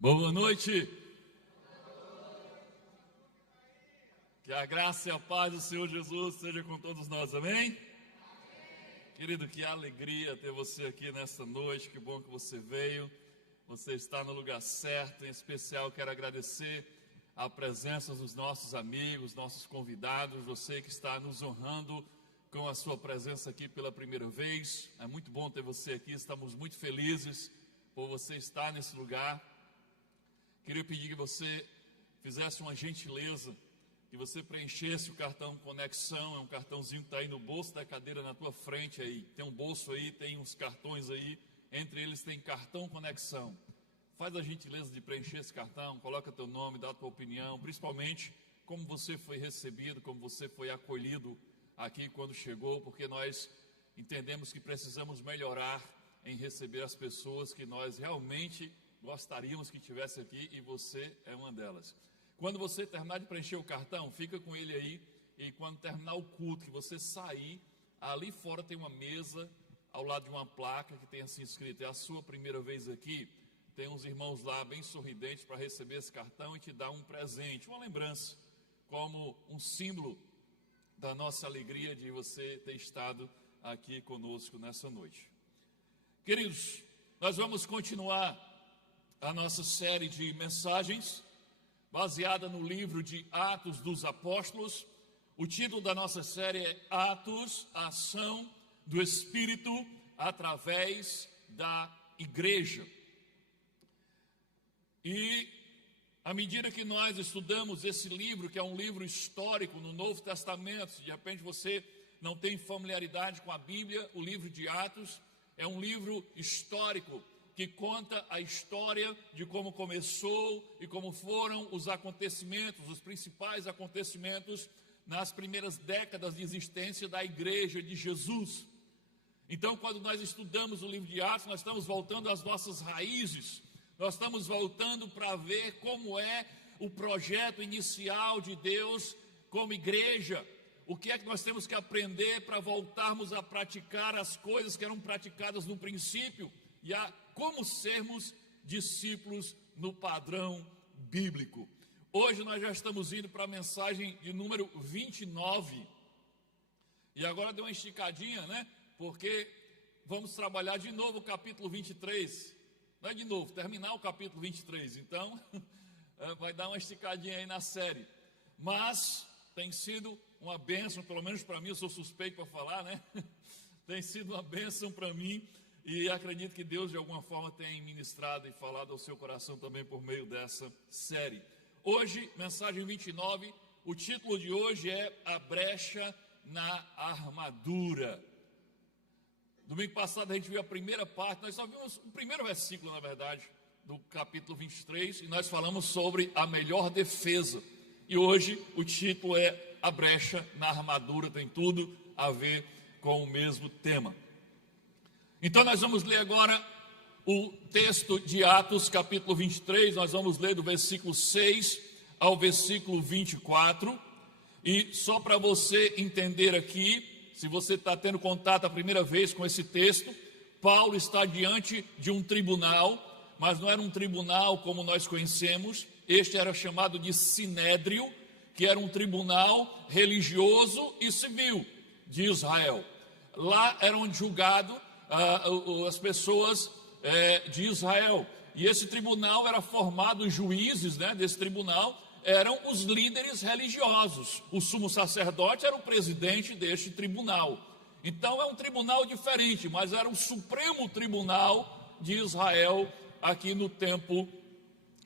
Boa noite. Que a graça e a paz do Senhor Jesus seja com todos nós, amém? Querido, que alegria ter você aqui nesta noite, que bom que você veio. Você está no lugar certo. Em especial quero agradecer a presença dos nossos amigos, nossos convidados, você que está nos honrando com a sua presença aqui pela primeira vez. É muito bom ter você aqui, estamos muito felizes por você estar nesse lugar. Queria pedir que você fizesse uma gentileza, que você preenchesse o cartão Conexão. É um cartãozinho que está aí no bolso da cadeira na tua frente aí. Tem um bolso aí, tem uns cartões aí, entre eles tem cartão Conexão. Faz a gentileza de preencher esse cartão, coloca teu nome, dá a tua opinião, principalmente como você foi recebido, como você foi acolhido aqui quando chegou, porque nós entendemos que precisamos melhorar em receber as pessoas que nós realmente gostaríamos que estivesse aqui, e você é uma delas. Quando você terminar de preencher o cartão, fica com ele aí, e quando terminar o culto, que você sair, ali fora tem uma mesa, ao lado de uma placa que tem assim escrito: é a sua primeira vez aqui. Tem uns irmãos lá bem sorridentes para receber esse cartão e te dar um presente, uma lembrança, como um símbolo da nossa alegria de você ter estado aqui conosco nessa noite. Queridos, nós vamos continuar a nossa série de mensagens, baseada no livro de Atos dos Apóstolos. O título da nossa série é Atos, a ação do Espírito através da igreja. E à medida que nós estudamos esse livro, que é um livro histórico no Novo Testamento, se de repente você não tem familiaridade com a Bíblia, o livro de Atos é um livro histórico que conta a história de como começou e como foram os acontecimentos, os principais acontecimentos nas primeiras décadas de existência da igreja de Jesus. Então, quando nós estudamos o livro de Atos, nós estamos voltando às nossas raízes, nós estamos voltando para ver como é o projeto inicial de Deus como igreja, o que é que nós temos que aprender para voltarmos a praticar as coisas que eram praticadas no princípio, e a como sermos discípulos no padrão bíblico. Hoje nós já estamos indo para a mensagem de número 29. E agora deu uma esticadinha, né? Porque vamos trabalhar de novo o capítulo 23. Não é de novo, terminar o capítulo 23. Então, vai dar uma esticadinha aí na série. Mas tem sido uma bênção, pelo menos para mim, eu sou suspeito para falar, né? Tem sido uma bênção para mim. E acredito que Deus de alguma forma tem ministrado e falado ao seu coração também por meio dessa série. Hoje, mensagem 29, o título de hoje é A Brecha na Armadura. Domingo passado a gente viu a primeira parte, nós só vimos o primeiro versículo, na verdade, do capítulo 23, e nós falamos sobre a melhor defesa. E hoje o título é A Brecha na Armadura, tem tudo a ver com o mesmo tema. Então nós vamos ler agora o texto de Atos, capítulo 23, nós vamos ler do versículo 6 ao versículo 24, e só para você entender aqui, se você está tendo contato a primeira vez com esse texto, Paulo está diante de um tribunal, mas não era um tribunal como nós conhecemos, este era chamado de Sinédrio, que era um tribunal religioso e civil de Israel. Lá eram julgados as pessoas de Israel, e esse tribunal era formado, os juízes, né, desse tribunal eram os líderes religiosos. O sumo sacerdote era o presidente deste tribunal. Então é um tribunal diferente, mas era o supremo tribunal de Israel aqui no tempo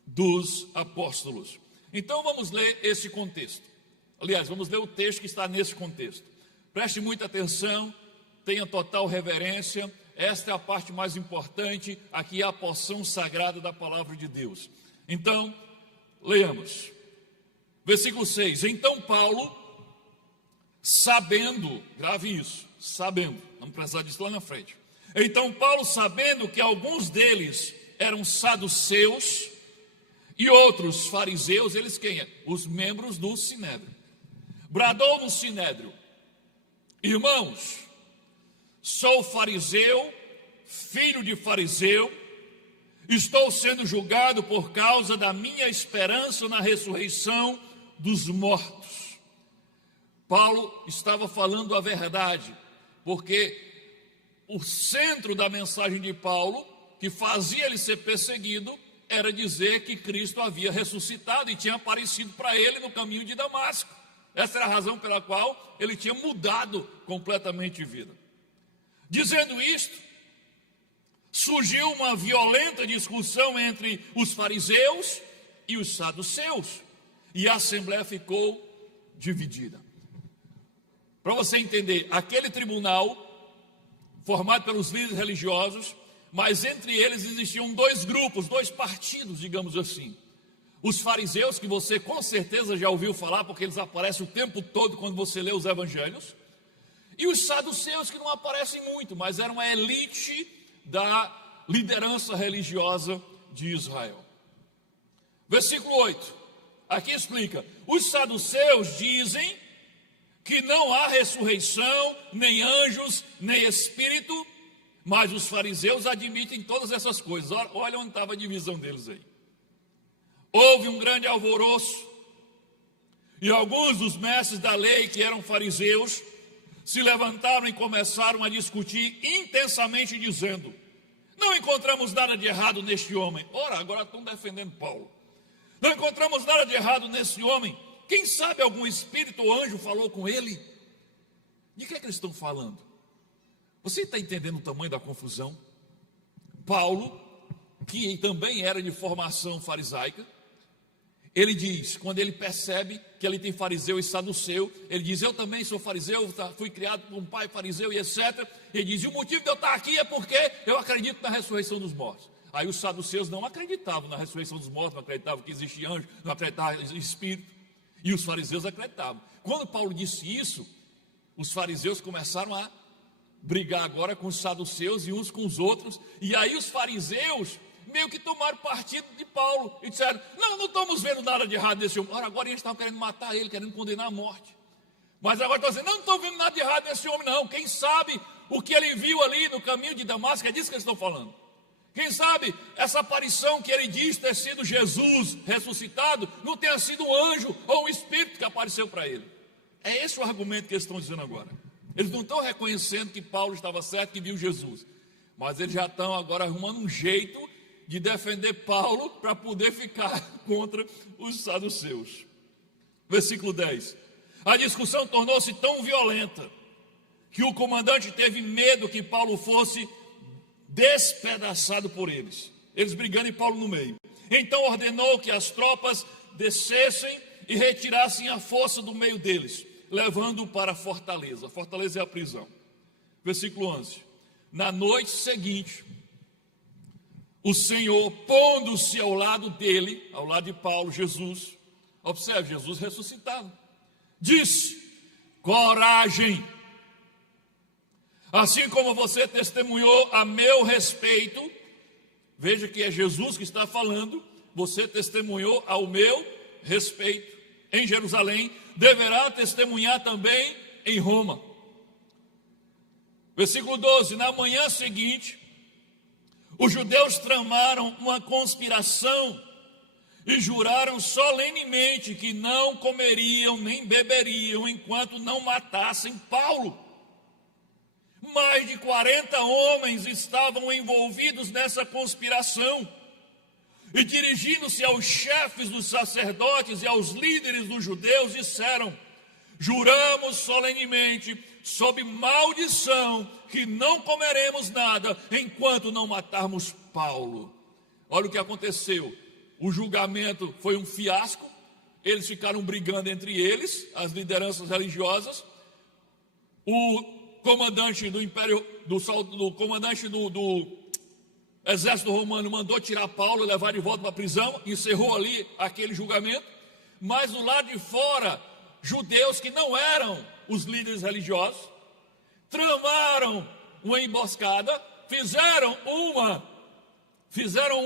dos apóstolos. Então vamos ler esse contexto. Aliás, vamos ler o texto que está nesse contexto. Preste muita atenção, tenha total reverência. Esta é a parte mais importante, aqui é a porção sagrada da palavra de Deus. Então, leamos. Versículo 6. Então Paulo, sabendo, grave isso, sabendo, vamos precisar disso lá na frente. Então Paulo, sabendo que alguns deles eram saduceus e outros fariseus, eles quem é? Os membros do Sinédrio. Bradou no Sinédrio: irmãos, sou fariseu, filho de fariseu, Estou sendo julgado por causa da minha esperança na ressurreição dos mortos. Paulo estava falando a verdade, porque o centro da mensagem de Paulo, que fazia ele ser perseguido, era dizer que Cristo havia ressuscitado e tinha aparecido para ele no caminho de Damasco. Essa era a razão pela qual ele tinha mudado completamente de vida. Dizendo isto, surgiu uma violenta discussão entre os fariseus e os saduceus, e a assembleia ficou dividida. Para você entender, aquele tribunal, formado pelos líderes religiosos, mas entre eles existiam dois grupos, dois partidos, digamos assim. Os fariseus, que você com certeza já ouviu falar, porque eles aparecem o tempo todo quando você lê os evangelhos, e os saduceus, que não aparecem muito, mas eram a elite da liderança religiosa de Israel. Versículo 8, aqui explica: os saduceus dizem que não há ressurreição, nem anjos, nem espírito, mas os fariseus admitem todas essas coisas. Olha onde estava a divisão deles aí. Houve um grande alvoroço, e alguns dos mestres da lei, que eram fariseus, se levantaram e começaram a discutir intensamente, dizendo: não encontramos nada de errado neste homem. Ora, agora estão defendendo Paulo. Não encontramos nada de errado nesse homem. Quem sabe algum espírito ou anjo falou com ele? De que é que eles estão falando? Você está entendendo o tamanho da confusão? Paulo, que também era de formação farisaica, ele diz, quando ele percebe que ele tem fariseu e saduceu, ele diz: eu também sou fariseu, fui criado por um pai fariseu e etc. Ele diz: e o motivo de eu estar aqui é porque eu acredito na ressurreição dos mortos. Aí os saduceus não acreditavam na ressurreição dos mortos, não acreditavam que existia anjo, não acreditavam em espírito, e os fariseus acreditavam. Quando Paulo disse isso, os fariseus começaram a brigar agora com os saduceus e uns com os outros, e aí os fariseus meio que tomaram partido de Paulo e disseram: não estamos vendo nada de errado nesse homem. Ora, agora eles estavam querendo matar ele, querendo condenar a morte. Mas agora estão dizendo: não estão vendo nada de errado nesse homem não. Quem sabe o que ele viu ali no caminho de Damasco, é disso que eles estão falando. Quem sabe essa aparição que ele diz ter sido Jesus ressuscitado, não tenha sido um anjo ou um espírito que apareceu para ele. É esse o argumento que eles estão dizendo agora. Eles não estão reconhecendo que Paulo estava certo, que viu Jesus, mas eles já estão agora arrumando um jeito de defender Paulo para poder ficar contra os saduceus. Versículo 10. A discussão tornou-se tão violenta que o comandante teve medo que Paulo fosse despedaçado por eles. Eles brigando e Paulo no meio. Então ordenou que as tropas descessem e retirassem a força do meio deles, levando-o para a fortaleza. A fortaleza é a prisão. Versículo 11. Na noite seguinte, o Senhor, pondo-se ao lado dele, ao lado de Paulo, Jesus, observe, Jesus ressuscitado, disse: coragem, assim como você testemunhou a meu respeito, veja que é Jesus que está falando, você testemunhou ao meu respeito em Jerusalém, deverá testemunhar também em Roma. Versículo 12, na manhã seguinte, os judeus tramaram uma conspiração e juraram solenemente que não comeriam nem beberiam enquanto não matassem Paulo. Mais de 40 homens estavam envolvidos nessa conspiração. E dirigindo-se aos chefes dos sacerdotes e aos líderes dos judeus, disseram: juramos solenemente, sob maldição, que não comeremos nada enquanto não matarmos Paulo. Olha o que aconteceu. O julgamento foi um fiasco. Eles ficaram brigando entre eles, as lideranças religiosas. O comandante do império, do comandante do exército romano mandou tirar Paulo e levar de volta para a prisão, encerrou ali aquele julgamento. Mas do lado de fora, judeus que não eram os líderes religiosos tramaram uma emboscada, fizeram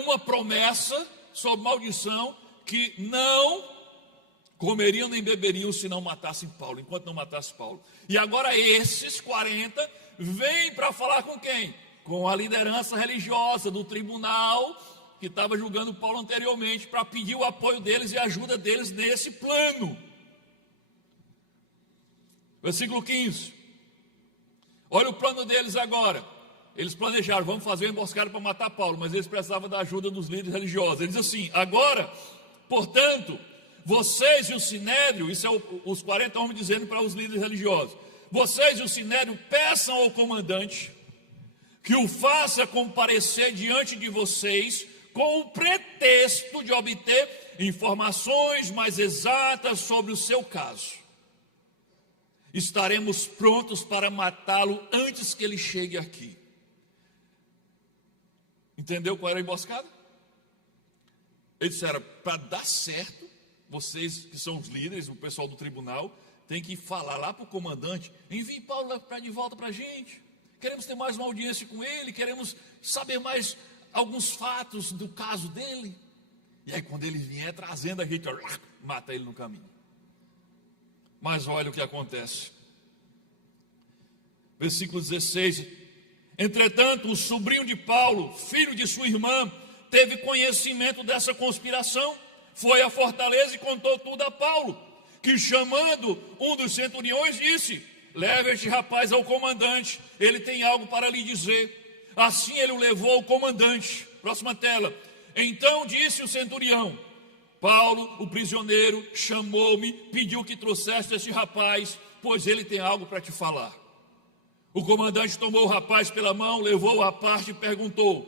uma promessa sob maldição que não comeriam nem beberiam se não matassem Paulo, enquanto não matasse Paulo. E agora esses 40 vêm para falar com quem? Com a liderança religiosa do tribunal, que estava julgando Paulo anteriormente, para pedir o apoio deles e a ajuda deles nesse plano. Versículo 15. Olha o plano deles agora. Eles planejaram, vamos fazer uma emboscada para matar Paulo, mas eles precisavam da ajuda dos líderes religiosos. Eles dizem assim: agora, portanto, vocês e o Sinédrio, isso é os 40 homens dizendo para os líderes religiosos, vocês e o Sinédrio peçam ao comandante que o faça comparecer diante de vocês com o pretexto de obter informações mais exatas sobre o seu caso. Estaremos prontos para matá-lo antes que ele chegue aqui. Entendeu qual era a emboscada? Eles disseram: para dar certo, vocês que são os líderes, o pessoal do tribunal, tem que falar lá para o comandante: envie Paulo de volta para a gente. Queremos ter mais uma audiência com ele, queremos saber mais alguns fatos do caso dele. E aí quando ele vier trazendo, a gente mata ele no caminho. Mas olha o que acontece. Versículo 16. Entretanto, o sobrinho de Paulo, filho de sua irmã, teve conhecimento dessa conspiração, foi à fortaleza e contou tudo a Paulo, que chamando um dos centuriões disse: leve este rapaz ao comandante, ele tem algo para lhe dizer. Assim ele o levou ao comandante. Próxima tela. Então disse o centurião: Paulo, o prisioneiro, chamou-me, pediu que trouxesse este rapaz, pois ele tem algo para te falar. O comandante tomou o rapaz pela mão, levou-o à parte e perguntou: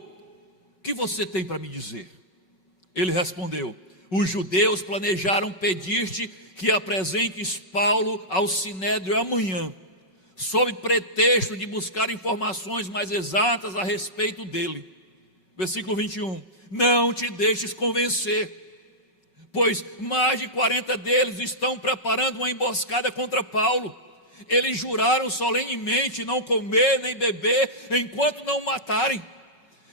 o que você tem para me dizer? Ele respondeu: os judeus planejaram pedir-te que apresentes Paulo ao Sinédrio amanhã, sob pretexto de buscar informações mais exatas a respeito dele. Versículo 21. Não te deixes convencer, pois mais de 40 deles estão preparando uma emboscada contra Paulo. Eles juraram solenemente não comer nem beber enquanto não o matarem.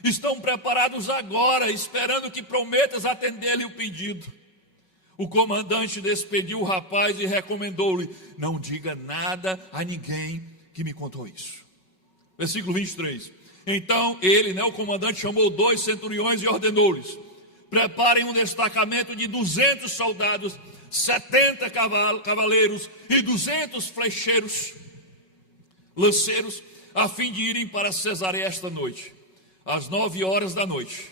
Estão preparados agora, esperando que prometas atender-lhe o pedido. O comandante despediu o rapaz e recomendou-lhe: não diga nada a ninguém que me contou isso. Versículo 23. Então ele, o comandante, chamou 2 centuriões e ordenou-lhes: preparem um destacamento de 200 soldados, 70 cavaleiros e 200 flecheiros, lanceiros, a fim de irem para Cesareia esta noite, às 9 horas da noite.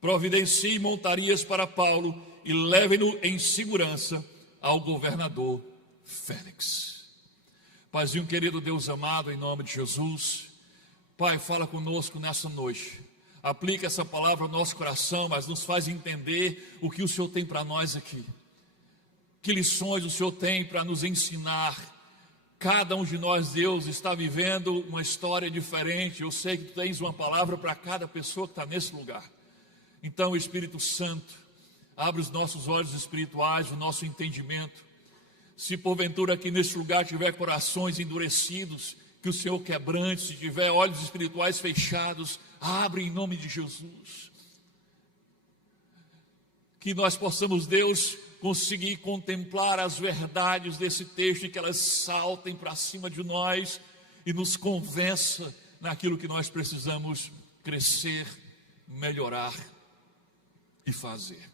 Providenciem montarias para Paulo e levem-no em segurança ao governador Félix. Paizinho querido, Deus amado, em nome de Jesus, Pai, fala conosco nessa noite. Aplica essa palavra ao nosso coração, mas nos faz entender o que o Senhor tem para nós aqui. Que lições o Senhor tem para nos ensinar. Cada um de nós, Deus, está vivendo uma história diferente. Eu sei que tu tens uma palavra para cada pessoa que está nesse lugar. Então, Espírito Santo, abre os nossos olhos espirituais, o nosso entendimento. Se porventura aqui nesse lugar tiver corações endurecidos, que o Senhor quebrante. Se tiver olhos espirituais fechados, abre em nome de Jesus. Que nós possamos, Deus, conseguir contemplar as verdades desse texto e que elas saltem para cima de nós e nos convença naquilo que nós precisamos crescer, melhorar e fazer.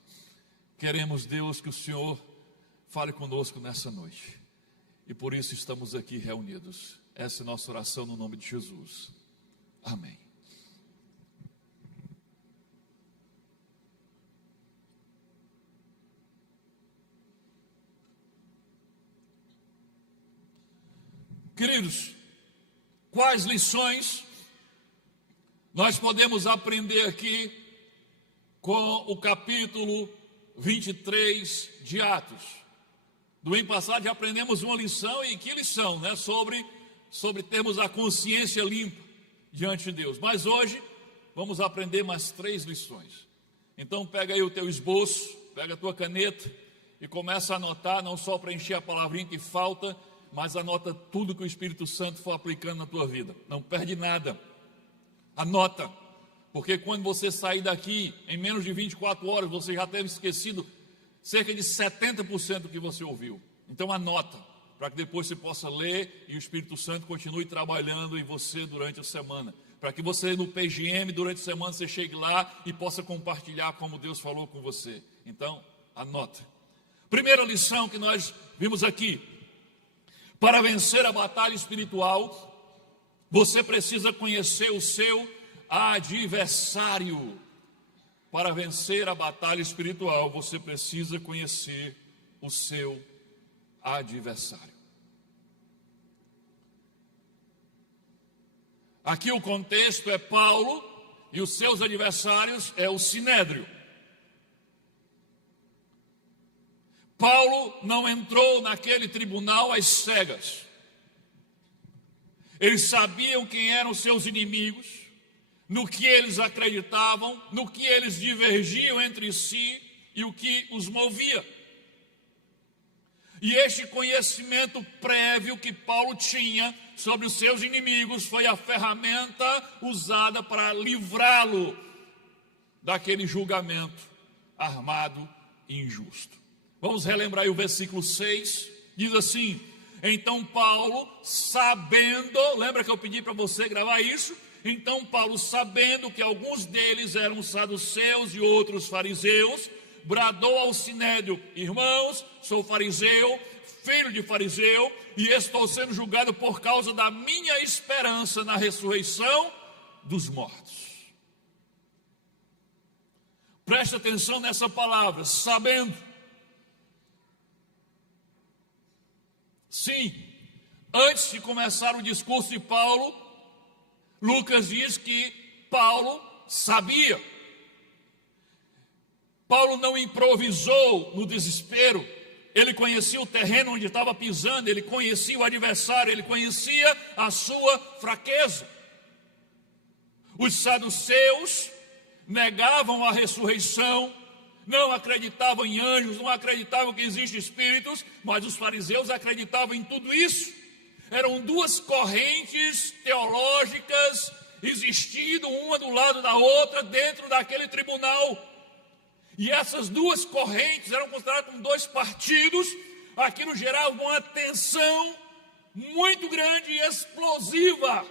Queremos, Deus, que o Senhor fale conosco nessa noite. E por isso estamos aqui reunidos. Essa é a nossa oração no nome de Jesus. Amém. Queridos, quais lições nós podemos aprender aqui com o capítulo 23 de Atos? Domingo passado já aprendemos uma lição, e que lição, né? Sobre termos a consciência limpa diante de Deus. Mas hoje vamos aprender mais 3 lições. Então pega aí o teu esboço, pega a tua caneta e começa a anotar, não só preencher a palavrinha que falta, mas anota tudo que o Espírito Santo for aplicando na tua vida. Não perde nada. Anota. Porque quando você sair daqui, em menos de 24 horas, você já teve esquecido cerca de 70% do que você ouviu. Então anota, para que depois você possa ler e o Espírito Santo continue trabalhando em você durante a semana. para que você no PGM, durante a semana, você chegue lá e possa compartilhar como Deus falou com você. Então, anota. Primeira lição que nós vimos aqui: para vencer a batalha espiritual, você precisa conhecer o seu adversário. Para vencer a batalha espiritual, você precisa conhecer o seu adversário. Aqui o contexto é Paulo e os seus adversários é o Sinédrio. Paulo não entrou naquele tribunal às cegas. Eles sabiam quem eram os seus inimigos, no que eles acreditavam, no que eles divergiam entre si e o que os movia. E este conhecimento prévio que Paulo tinha sobre os seus inimigos foi a ferramenta usada para livrá-lo daquele julgamento armado e injusto. Vamos relembrar aí o versículo 6, diz assim: então Paulo, sabendo, lembra que eu pedi para você gravar isso? Então Paulo, sabendo que alguns deles eram saduceus e outros fariseus, bradou ao Sinédrio: irmãos, sou fariseu, filho de fariseu, e estou sendo julgado por causa da minha esperança na ressurreição dos mortos. Preste atenção nessa palavra, sabendo. Sim, antes de começar o discurso de Paulo, Lucas diz que Paulo sabia. Paulo não improvisou no desespero. Ele conhecia o terreno onde estava pisando, ele conhecia o adversário, ele conhecia a sua fraqueza. Os saduceus negavam a ressurreição, não acreditavam em anjos, não acreditavam que existem espíritos, mas os fariseus acreditavam em tudo isso. Eram duas correntes teológicas existindo uma do lado da outra dentro daquele tribunal. E essas duas correntes eram consideradas como dois partidos. Aquilo gerava uma tensão muito grande e explosiva.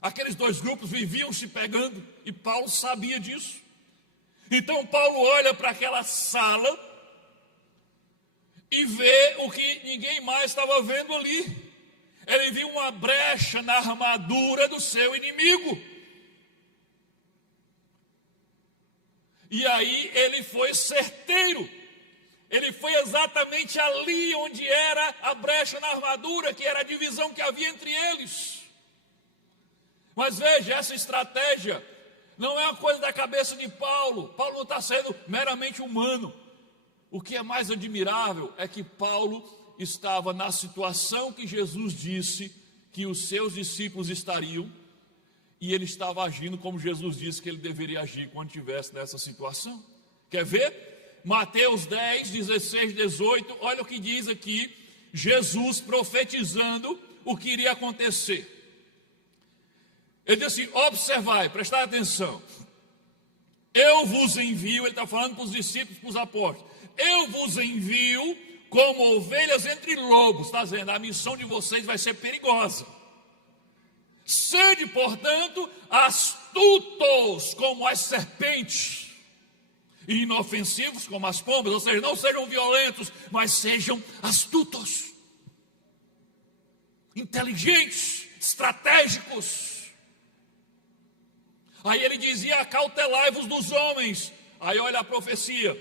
Aqueles dois grupos viviam se pegando e Paulo sabia disso. Então Paulo olha para aquela sala e vê o que ninguém mais estava vendo ali. Ele viu uma brecha na armadura do seu inimigo. E aí ele foi certeiro. Ele foi exatamente ali onde era a brecha na armadura, que era a divisão que havia entre eles. Mas veja, essa estratégia não é uma coisa da cabeça de Paulo. Paulo não está sendo meramente humano. O que é mais admirável é que Paulo estava na situação que Jesus disse que os seus discípulos estariam, e ele estava agindo como Jesus disse que ele deveria agir quando estivesse nessa situação. Quer ver? Mateus 10, 16, 18, olha o que diz aqui, Jesus profetizando o que iria acontecer. Ele diz assim: observai, prestai atenção, eu vos envio, ele está falando para os discípulos, para os apóstolos, eu vos envio como ovelhas entre lobos. Está dizendo, a missão de vocês vai ser perigosa. Sede, portanto, astutos como as serpentes e inofensivos como as pombas. Ou seja, não sejam violentos, mas sejam astutos, inteligentes, estratégicos. Aí ele dizia: acautelai-vos dos homens. Aí olha a profecia: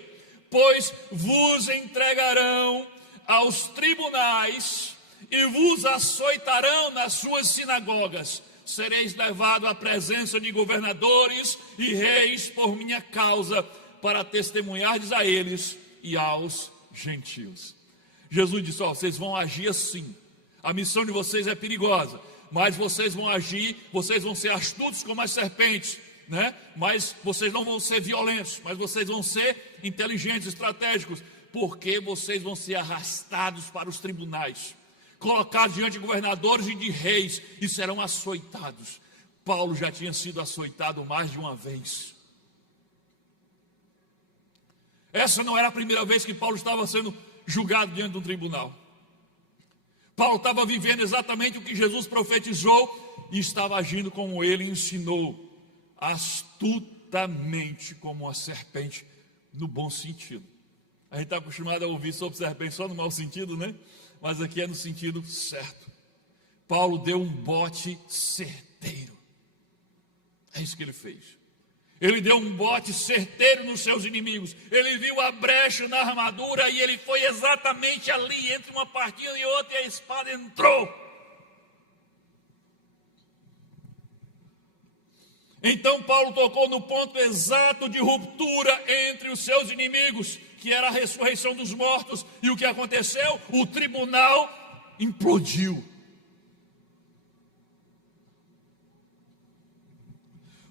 pois vos entregarão aos tribunais e vos açoitarão nas suas sinagogas. Sereis levados à presença de governadores e reis por minha causa, para testemunhardes a eles e aos gentios. Jesus disse: vocês vão agir assim. A missão de vocês é perigosa, mas vocês vão agir, vocês vão ser astutos como as serpentes, né? Mas vocês não vão ser violentos, mas vocês vão ser inteligentes, estratégicos, porque vocês vão ser arrastados para os tribunais, colocados diante de governadores e de reis, e serão açoitados. Paulo já tinha sido açoitado mais de uma vez. Essa não era a primeira vez que Paulo estava sendo julgado diante de um tribunal. Paulo estava vivendo exatamente o que Jesus profetizou e estava agindo como ele ensinou, astutamente como uma serpente, no bom sentido. A gente está acostumado a ouvir sobre serpente só no mau sentido, né? Mas aqui é no sentido certo. Paulo deu um bote certeiro. É isso que ele fez. Ele deu um bote certeiro nos seus inimigos. Ele viu a brecha na armadura e ele foi exatamente ali, entre uma partida e outra, e a espada entrou. Então Paulo tocou no ponto exato de ruptura entre os seus inimigos, que era a ressurreição dos mortos. E o que aconteceu? O tribunal implodiu.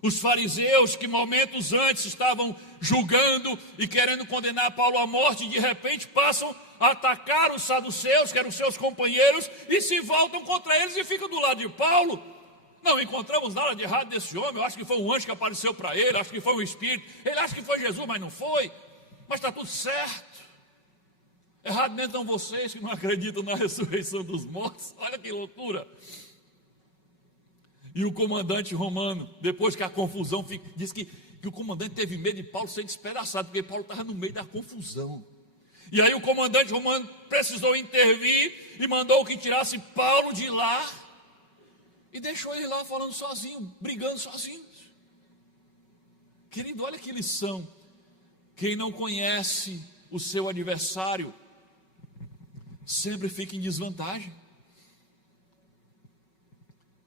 Os fariseus, que momentos antes estavam julgando e querendo condenar Paulo à morte, de repente passam a atacar os saduceus, que eram os seus companheiros, e se voltam contra eles e ficam do lado de Paulo. Não encontramos nada de errado desse homem. Eu acho que foi um anjo que apareceu para ele, acho que foi um espírito. Ele acha que foi Jesus, mas não foi. Mas está tudo certo. Errado mesmo são vocês que não acreditam na ressurreição dos mortos. Olha que loucura. E o comandante romano, depois que a confusão diz que o comandante teve medo de Paulo ser despedaçado, porque Paulo estava no meio da confusão. E aí o comandante romano precisou intervir e mandou que tirasse Paulo de lá e deixou ele lá falando sozinho, brigando sozinho. Querido, olha que lição. Quem não conhece o seu adversário sempre fica em desvantagem.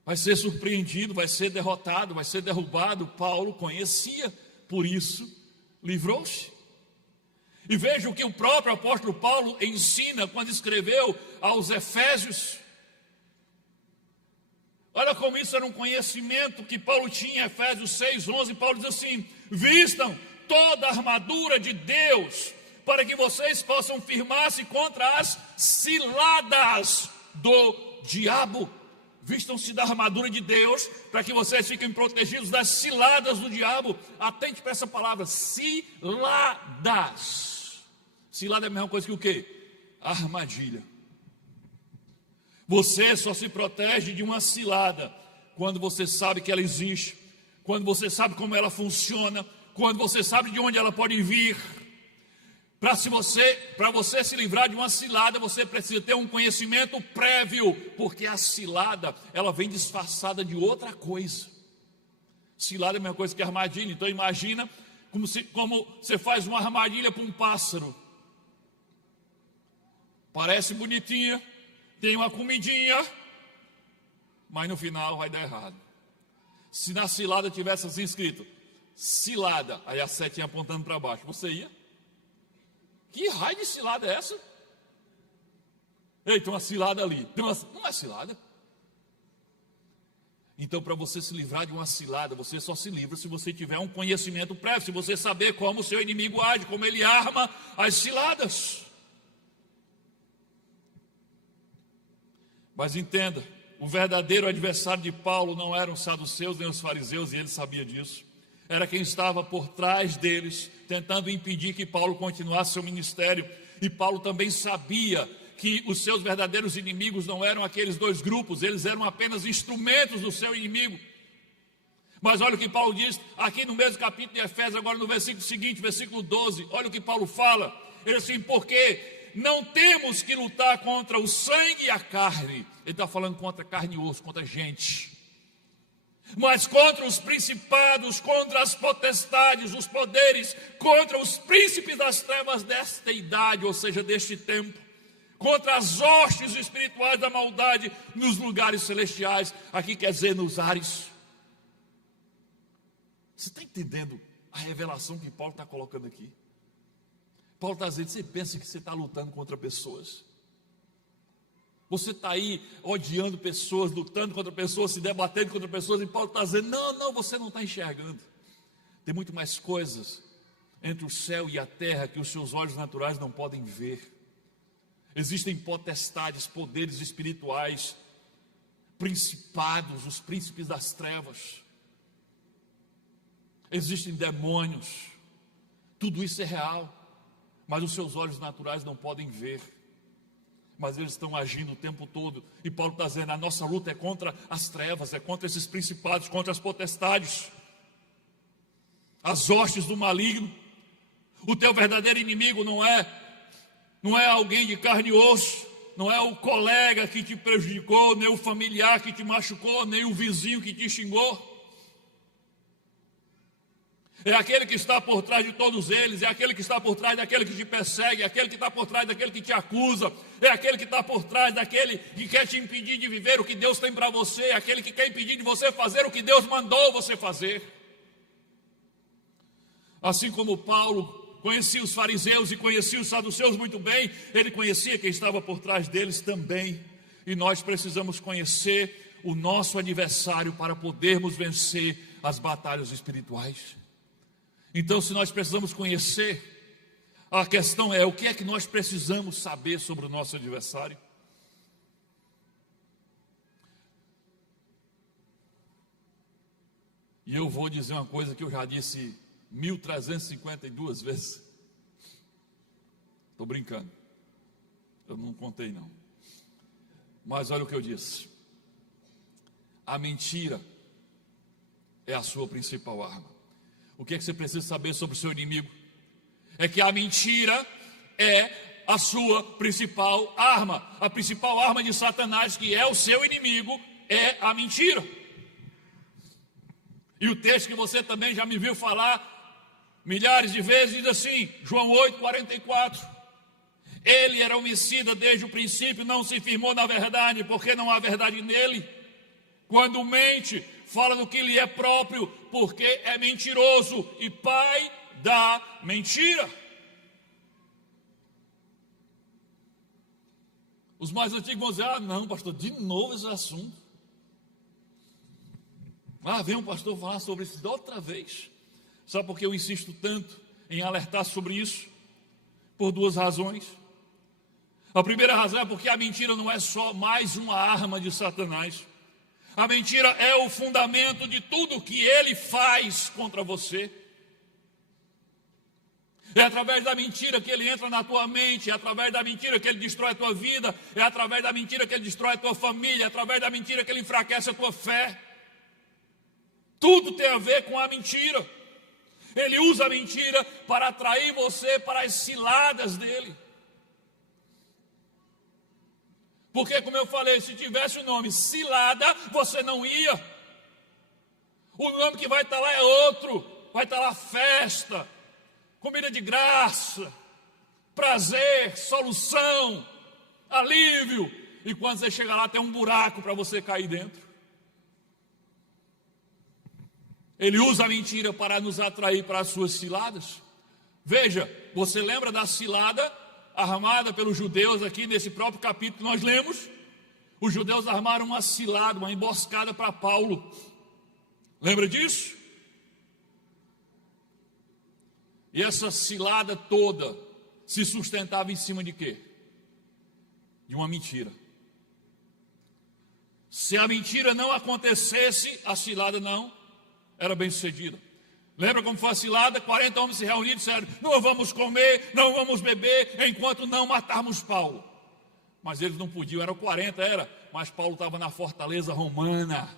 Vai ser surpreendido, vai ser derrotado, vai ser derrubado. Paulo conhecia, por isso livrou-se. E veja o que o próprio apóstolo Paulo ensina quando escreveu aos Efésios. Olha como isso era um conhecimento que Paulo tinha, Efésios 6:11. Paulo diz assim: vistam toda a armadura de Deus, para que vocês possam firmar-se contra as ciladas do diabo. Vistam-se da armadura de Deus, para que vocês fiquem protegidos das ciladas do diabo. Atente para essa palavra, ciladas. Cilada é a mesma coisa que o quê? Armadilha. Você só se protege de uma cilada quando você sabe que ela existe, quando você sabe como ela funciona, quando você sabe de onde ela pode vir. Para você se livrar de uma cilada, você precisa ter um conhecimento prévio, porque a cilada, ela vem disfarçada de outra coisa. Cilada é a mesma coisa que armadilha. Então imagina como você faz uma armadilha para um pássaro. Parece bonitinha, tem uma comidinha, mas no final vai dar errado. Se na cilada tivesse assim escrito cilada, aí a setinha apontando para baixo, você ia? Que raio de cilada é essa? Ei, tem uma cilada ali. Não é cilada. Então, para você se livrar de uma cilada, você só se livra se você tiver um conhecimento prévio, se você saber como o seu inimigo age, como ele arma as ciladas. Mas entenda, o verdadeiro adversário de Paulo não eram os saduceus nem os fariseus, e ele sabia disso. Era quem estava por trás deles, tentando impedir que Paulo continuasse seu ministério. E Paulo também sabia que os seus verdadeiros inimigos não eram aqueles dois grupos, eles eram apenas instrumentos do seu inimigo. Mas olha o que Paulo diz aqui no mesmo capítulo de Efésios, agora no versículo seguinte, versículo 12. Olha o que Paulo fala. Ele diz assim: porque não temos que lutar contra o sangue e a carne. Ele está falando contra carne e osso, contra gente. Mas contra os principados, contra as potestades, os poderes, contra os príncipes das trevas desta idade, ou seja, deste tempo, contra as hostes espirituais da maldade nos lugares celestiais, aqui quer dizer nos ares. Você está entendendo a revelação que Paulo está colocando aqui? Paulo está dizendo: você pensa que você está lutando contra pessoas? Você está aí odiando pessoas, lutando contra pessoas, se debatendo contra pessoas, e Paulo está dizendo: não, você não está enxergando. Tem muito mais coisas entre o céu e a terra que os seus olhos naturais não podem ver. Existem potestades, poderes espirituais, principados, os príncipes das trevas. Existem demônios. Tudo isso é real, mas os seus olhos naturais não podem ver. mas eles estão agindo o tempo todo. E Paulo está dizendo, a nossa luta é contra as trevas, é contra esses principados, contra as potestades, as hostes do maligno. O teu verdadeiro inimigo não é alguém de carne e osso, não é o colega que te prejudicou, nem o familiar que te machucou, nem o vizinho que te xingou. É aquele que está por trás de todos eles, é aquele que está por trás daquele que te persegue, é aquele que está por trás daquele que te acusa, é aquele que está por trás daquele que quer te impedir de viver o que Deus tem para você, é aquele que quer impedir de você fazer o que Deus mandou você fazer. Assim como Paulo conhecia os fariseus e conhecia os saduceus muito bem, ele conhecia quem estava por trás deles também. E nós precisamos conhecer o nosso adversário para podermos vencer as batalhas espirituais. Então, se nós precisamos conhecer, a questão é, o que é que nós precisamos saber sobre o nosso adversário? E eu vou dizer uma coisa que eu já disse 1352 vezes. Estou brincando. Eu não contei não. Mas olha o que eu disse. A mentira é a sua principal arma. O que é que você precisa saber sobre o seu inimigo? É que a mentira é a sua principal arma. A principal arma de Satanás, que é o seu inimigo, é a mentira. E o texto que você também já me viu falar milhares de vezes diz assim, João 8:44. Ele era homicida desde o princípio, não se firmou na verdade, porque não há verdade nele. Quando mente, fala do que lhe é próprio, porque é mentiroso e pai da mentira. Os mais antigos vão dizer, não, pastor, de novo esse assunto. Vem um pastor falar sobre isso outra vez. Sabe por que eu insisto tanto em alertar sobre isso? Por duas razões. A primeira razão é porque a mentira não é só mais uma arma de Satanás. A mentira é o fundamento de tudo que ele faz contra você. É através da mentira que ele entra na tua mente, é através da mentira que ele destrói a tua vida, é através da mentira que ele destrói a tua família, é através da mentira que ele enfraquece a tua fé. Tudo tem a ver com a mentira. Ele usa a mentira para atrair você para as ciladas dele. Porque, como eu falei, se tivesse o nome cilada, você não ia. O nome que vai estar lá é outro. Vai estar lá festa, comida de graça, prazer, solução, alívio. E quando você chega lá, tem um buraco para você cair dentro. Ele usa a mentira para nos atrair para as suas ciladas. Veja, você lembra da cilada armada pelos judeus aqui nesse próprio capítulo que nós lemos? Os judeus armaram uma cilada, uma emboscada para Paulo. Lembra disso? E essa cilada toda se sustentava em cima de quê? De uma mentira. Se a mentira não acontecesse, a cilada não era bem sucedida. Lembra como foi a cilada? 40 homens se reuniram e disseram, não vamos comer, não vamos beber, enquanto não matarmos Paulo. Mas eles não podiam, eram 40, mas Paulo estava na fortaleza romana,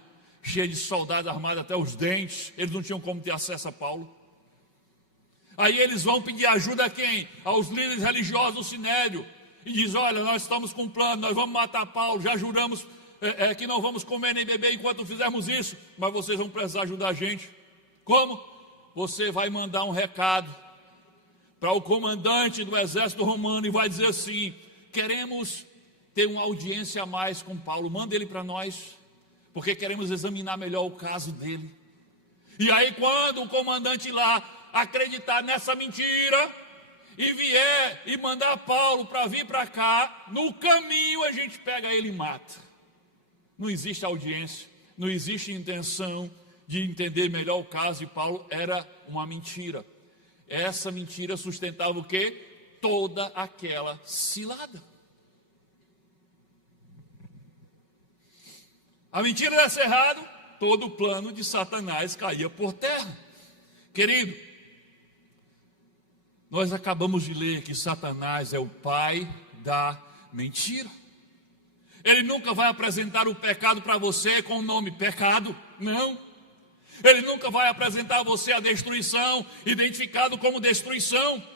cheia de soldados armados até os dentes, eles não tinham como ter acesso a Paulo. Aí eles vão pedir ajuda a quem? Aos líderes religiosos do Sinédrio, e diz, olha, nós estamos com um plano, nós vamos matar Paulo, já juramos que não vamos comer nem beber enquanto fizermos isso, mas vocês vão precisar ajudar a gente. Como? Você vai mandar um recado para o comandante do exército romano e vai dizer assim, queremos ter uma audiência a mais com Paulo, manda ele para nós, porque queremos examinar melhor o caso dele. E aí quando o comandante lá acreditar nessa mentira e vier e mandar Paulo para vir para cá, no caminho a gente pega ele e mata. Não existe audiência, não existe intenção de entender melhor o caso de Paulo, era uma mentira. Essa mentira sustentava o quê? Toda aquela cilada. A mentira desse errado, todo o plano de Satanás caía por terra. Querido, nós acabamos de ler que Satanás é o pai da mentira. Ele nunca vai apresentar o pecado para você com o nome pecado, não. Ele nunca vai apresentar a você a destruição, identificado como destruição.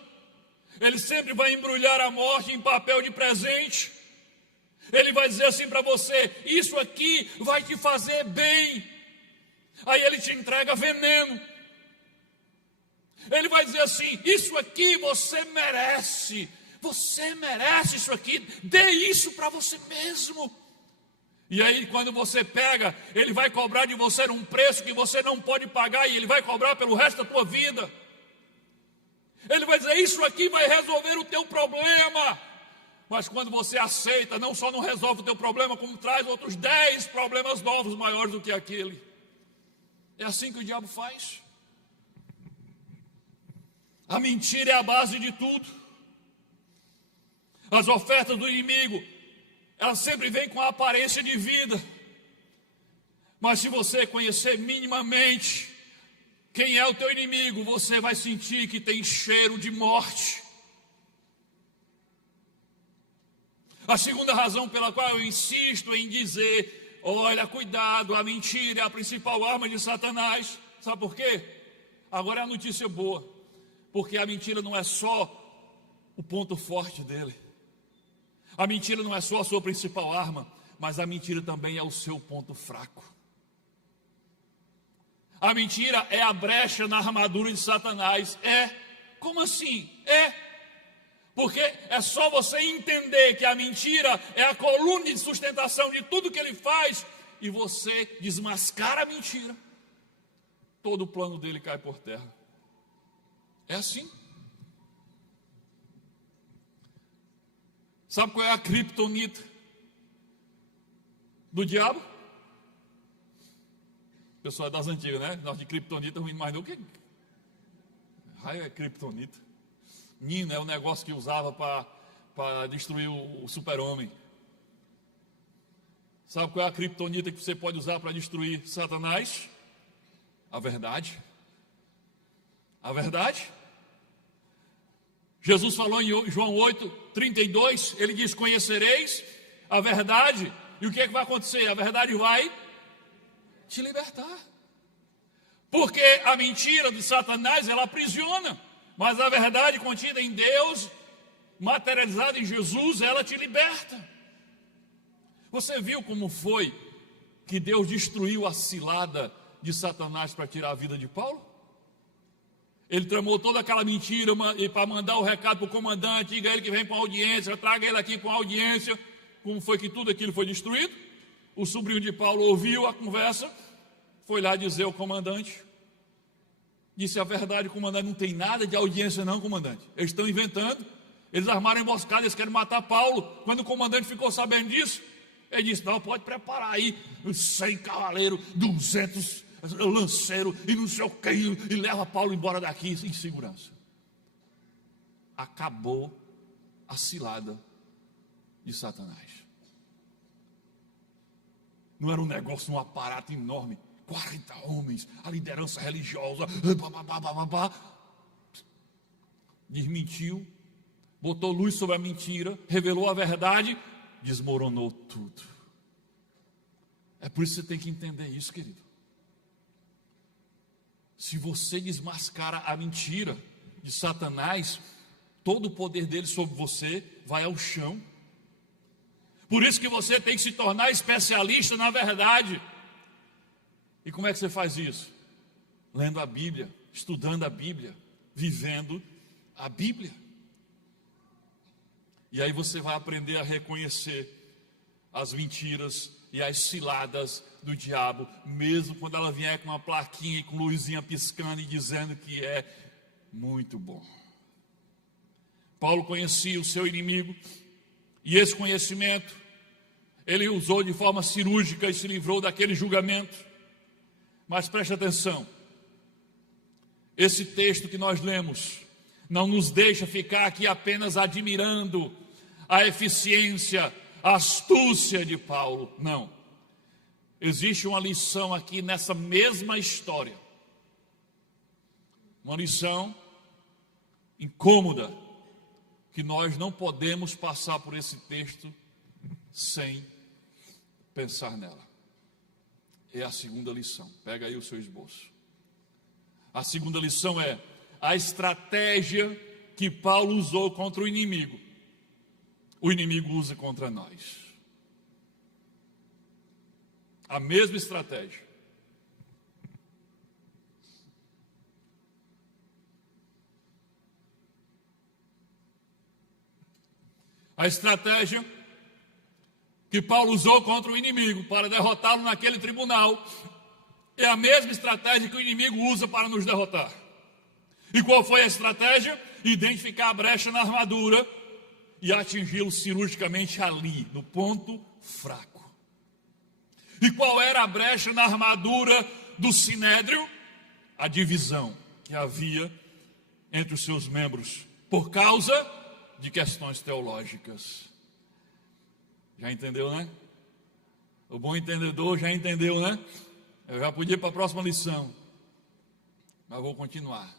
Ele sempre vai embrulhar a morte em papel de presente. Ele vai dizer assim para você: isso aqui vai te fazer bem. Aí ele te entrega veneno. Ele vai dizer assim: isso aqui você merece. Você merece isso aqui. Dê isso para você mesmo. E aí quando você pega, ele vai cobrar de você um preço que você não pode pagar. E ele vai cobrar pelo resto da tua vida. Ele vai dizer: isso aqui vai resolver o teu problema. Mas quando você aceita, não só não resolve o teu problema, como traz outros 10 problemas novos maiores do que aquele. É assim que o diabo faz. A mentira é a base de tudo. As ofertas do inimigo, elas sempre vêm com a aparência de vida. Mas se você conhecer minimamente quem é o teu inimigo, você vai sentir que tem cheiro de morte. A segunda razão pela qual eu insisto em dizer: olha, cuidado, a mentira é a principal arma de Satanás. Sabe por quê? Agora é a notícia boa. Porque a mentira não é só o ponto forte dele. A mentira não é só a sua principal arma, mas a mentira também é o seu ponto fraco. A mentira é a brecha na armadura de Satanás. É? Como assim? É? Porque é só você entender que a mentira é a coluna de sustentação de tudo que ele faz, e você desmascara a mentira, todo o plano dele cai por terra. É assim. Sabe qual é a criptonita do diabo? O pessoal é das antigas, né? Nós de criptonita ruim mais não. O que raio é criptonita? Nina é o negócio que usava para destruir o super-homem. Sabe qual é a criptonita que você pode usar para destruir Satanás? A verdade. A verdade. Jesus falou em João 8:32, ele diz: conhecereis a verdade. E o que é que vai acontecer? A verdade vai te libertar. Porque a mentira de Satanás, ela aprisiona. Mas a verdade contida em Deus, materializada em Jesus, ela te liberta. Você viu como foi que Deus destruiu a cilada de Satanás para tirar a vida de Paulo? Ele tramou toda aquela mentira para mandar o recado para o comandante: diga a ele que vem para a audiência, traga ele aqui para a audiência. Como foi que tudo aquilo foi destruído? O sobrinho de Paulo ouviu a conversa, foi lá dizer ao comandante, disse a verdade: comandante, não tem nada de audiência não, comandante. Eles estão inventando, eles armaram emboscada, eles querem matar Paulo. Quando o comandante ficou sabendo disso, ele disse: não, pode preparar aí os 100 cavaleiros, 200 lanceiros e não sei o que, e leva Paulo embora daqui em segurança. Acabou a cilada de Satanás. Não era um negócio, um aparato enorme, 40 homens, a liderança religiosa, desmentiu, botou luz sobre a mentira, revelou a verdade, desmoronou tudo. É por isso que você tem que entender isso, querido. Se você desmascara a mentira de Satanás, todo o poder dele sobre você vai ao chão. Por isso que você tem que se tornar especialista na verdade. E como é que você faz isso? Lendo a Bíblia, estudando a Bíblia, vivendo a Bíblia. E aí você vai aprender a reconhecer as mentiras e as ciladas do diabo, mesmo quando ela vier com uma plaquinha e com luzinha piscando e dizendo que é muito bom. Paulo conhecia o seu inimigo, e esse conhecimento ele usou de forma cirúrgica e se livrou daquele julgamento. Mas preste atenção, esse texto que nós lemos não nos deixa ficar aqui apenas admirando a eficiência, a astúcia de Paulo. Não. Existe uma lição aqui nessa mesma história. Uma lição incômoda, que nós não podemos passar por esse texto sem pensar nela. É a segunda lição. Pega aí o seu esboço. A segunda lição é a estratégia que Paulo usou contra o inimigo usa contra nós. A mesma estratégia. A estratégia que Paulo usou contra o inimigo para derrotá-lo naquele tribunal é a mesma estratégia que o inimigo usa para nos derrotar. E qual foi a estratégia? Identificar a brecha na armadura e atingi-lo cirurgicamente ali, no ponto fraco. E qual era a brecha na armadura do Sinédrio? A divisão que havia entre os seus membros por causa de questões teológicas. Já entendeu, né? O bom entendedor já entendeu, né? Eu já podia ir para a próxima lição, mas vou continuar.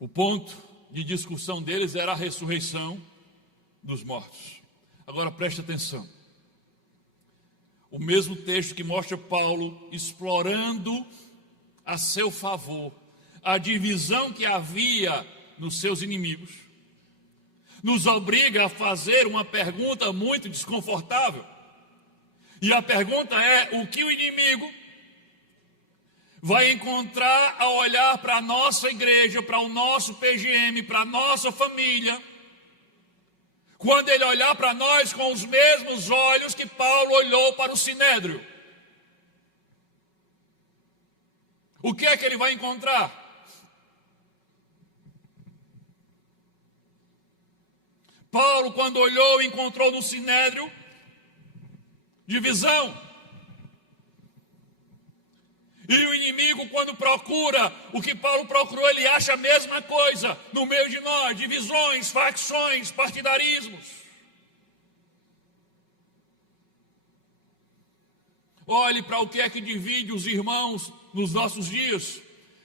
O ponto de discussão deles era a ressurreição dos mortos. Agora preste atenção. O mesmo texto que mostra Paulo explorando a seu favor a divisão que havia nos seus inimigos, nos obriga a fazer uma pergunta muito desconfortável. E a pergunta é: o que o inimigo vai encontrar ao olhar para a nossa igreja, para o nosso PGM, para a nossa família, quando ele olhar para nós com os mesmos olhos que Paulo olhou para o Sinédrio? O que é que ele vai encontrar? Paulo, quando olhou, encontrou no Sinédrio divisão. E o inimigo, quando procura o que Paulo procurou, ele acha a mesma coisa no meio de nós: divisões, facções, partidarismos. Olhe para o que é que divide os irmãos nos nossos dias.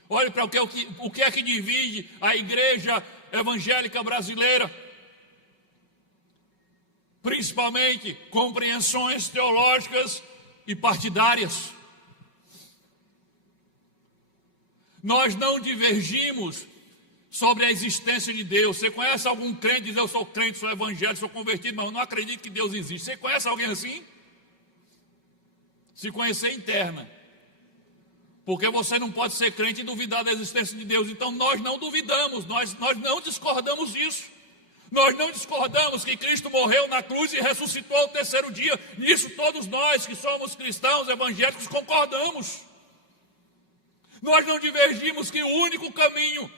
Olhe para o que é que divide a igreja evangélica brasileira. Principalmente compreensões teológicas e partidárias. Nós não divergimos sobre a existência de Deus. Você conhece algum crente que diz: eu sou crente, sou evangélico, sou convertido, mas eu não acredito que Deus existe? Você conhece alguém assim? Se conhecer, interna. Porque você não pode ser crente e duvidar da existência de Deus. Então nós não duvidamos, nós não discordamos disso. Nós não discordamos que Cristo morreu na cruz e ressuscitou ao terceiro dia. Nisso todos nós que somos cristãos evangélicos concordamos. Nós não divergimos que o único caminho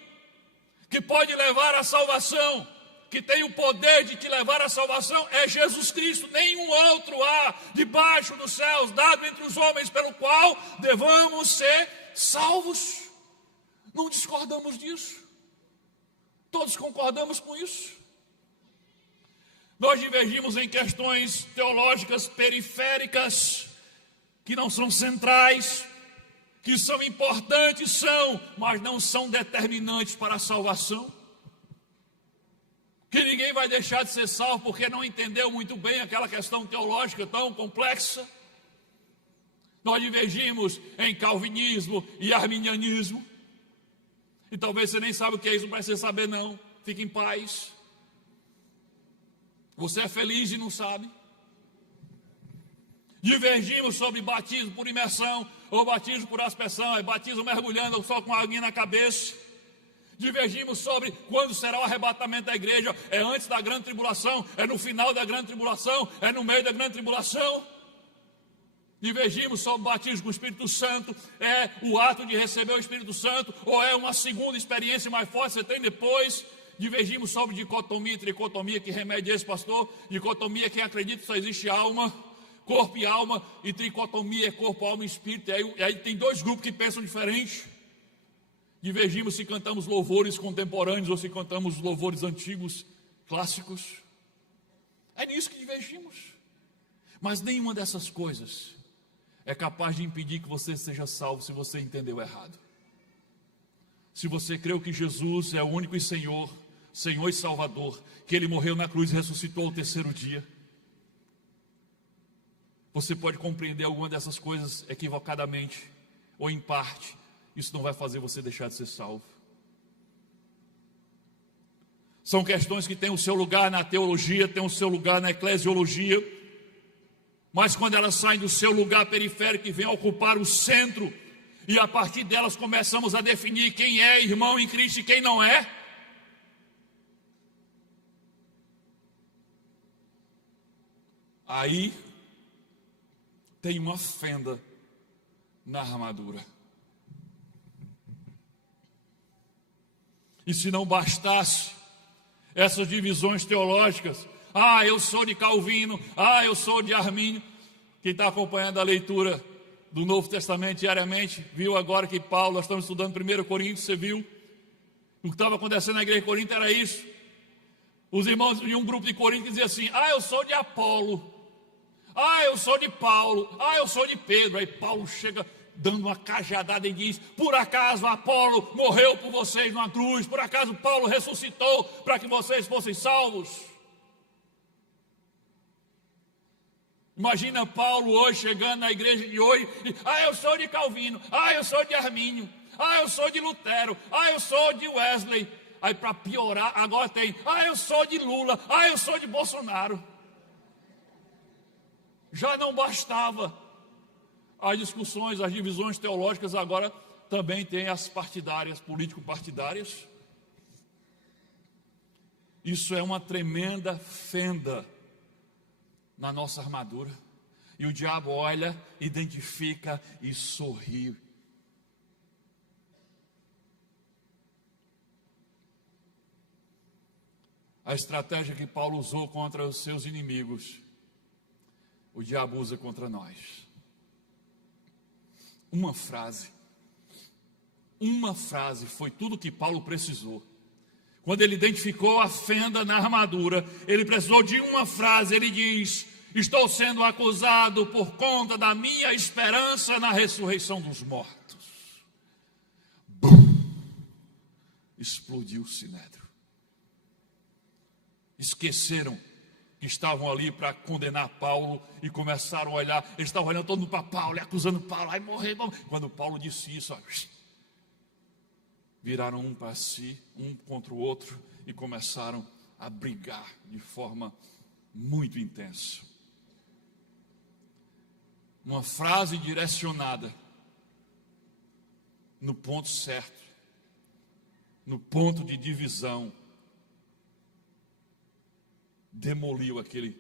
que pode levar à salvação, que tem o poder de te levar à salvação, é Jesus Cristo. Nenhum outro há debaixo dos céus dado entre os homens pelo qual devamos ser salvos. Não discordamos disso. Todos concordamos com isso. Nós divergimos em questões teológicas periféricas, que não são centrais, que são importantes, mas não são determinantes para a salvação. Que ninguém vai deixar de ser salvo porque não entendeu muito bem aquela questão teológica tão complexa. Nós divergimos em calvinismo e arminianismo. E talvez você nem saiba o que é isso, não precisa saber não. Fique em paz. Você é feliz e não sabe. Divergimos sobre batismo por imersão ou batismo por aspersão, é batismo mergulhando ou só com a aguinha na cabeça. Divergimos sobre quando será o arrebatamento da igreja: é antes da grande tribulação, é no final da grande tribulação, é no meio da grande tribulação. Divergimos sobre o batismo com o Espírito Santo, é o ato de receber o Espírito Santo ou é uma segunda experiência mais forte que você tem depois. Divergimos sobre dicotomia e tricotomia, que remédio é esse, pastor? Dicotomia, quem acredita que só existe alma, corpo e alma, e tricotomia é corpo, alma e espírito. E aí tem dois grupos que pensam diferente. Divergimos se cantamos louvores contemporâneos ou se cantamos louvores antigos, clássicos. É nisso que divergimos. Mas nenhuma dessas coisas é capaz de impedir que você seja salvo se você entendeu errado. Se você creu que Jesus é o único e Senhor e Salvador, que Ele morreu na cruz e ressuscitou ao terceiro dia, você pode compreender alguma dessas coisas equivocadamente ou em parte. Isso não vai fazer você deixar de ser salvo. São questões que têm o seu lugar na teologia, têm o seu lugar na eclesiologia, mas quando elas saem do seu lugar periférico e vêm ocupar o centro, e a partir delas começamos a definir quem é irmão em Cristo e quem não é, aí tem uma fenda na armadura. E se não bastasse essas divisões teológicas, eu sou de Calvino, eu sou de Armínio. Quem está acompanhando a leitura do Novo Testamento diariamente, viu agora que Paulo, nós estamos estudando 1 Coríntios, você viu? O que estava acontecendo na igreja de Corinto era isso. Os irmãos de um grupo de Corinto diziam assim: eu sou de Apolo, eu sou de Paulo, eu sou de Pedro. Aí Paulo chega dando uma cajadada e diz: por acaso Apolo morreu por vocês numa cruz? Por acaso Paulo ressuscitou para que vocês fossem salvos? Imagina Paulo hoje chegando na igreja de hoje e, eu sou de Calvino, eu sou de Armínio, eu sou de Lutero, eu sou de Wesley. Aí para piorar, agora tem, eu sou de Lula, eu sou de Bolsonaro. Já não bastava as discussões, as divisões teológicas, agora também tem as partidárias, político-partidárias. Isso é uma tremenda fenda na nossa armadura. E o diabo olha, identifica e sorri. A estratégia que Paulo usou contra os seus inimigos, o diabo usa contra nós. Uma frase foi tudo que Paulo precisou. Quando ele identificou a fenda na armadura, ele precisou de uma frase. Ele diz: estou sendo acusado por conta da minha esperança na ressurreição dos mortos. Bum! Explodiu o sinédrio. Esqueceram que estavam ali para condenar Paulo e começaram a olhar. Eles estavam olhando todo mundo para Paulo, acusando Paulo, morrer. Quando Paulo disse isso, viraram um para si, um contra o outro, e começaram a brigar de forma muito intensa. Uma frase direcionada no ponto certo, no ponto de divisão, demoliu aquele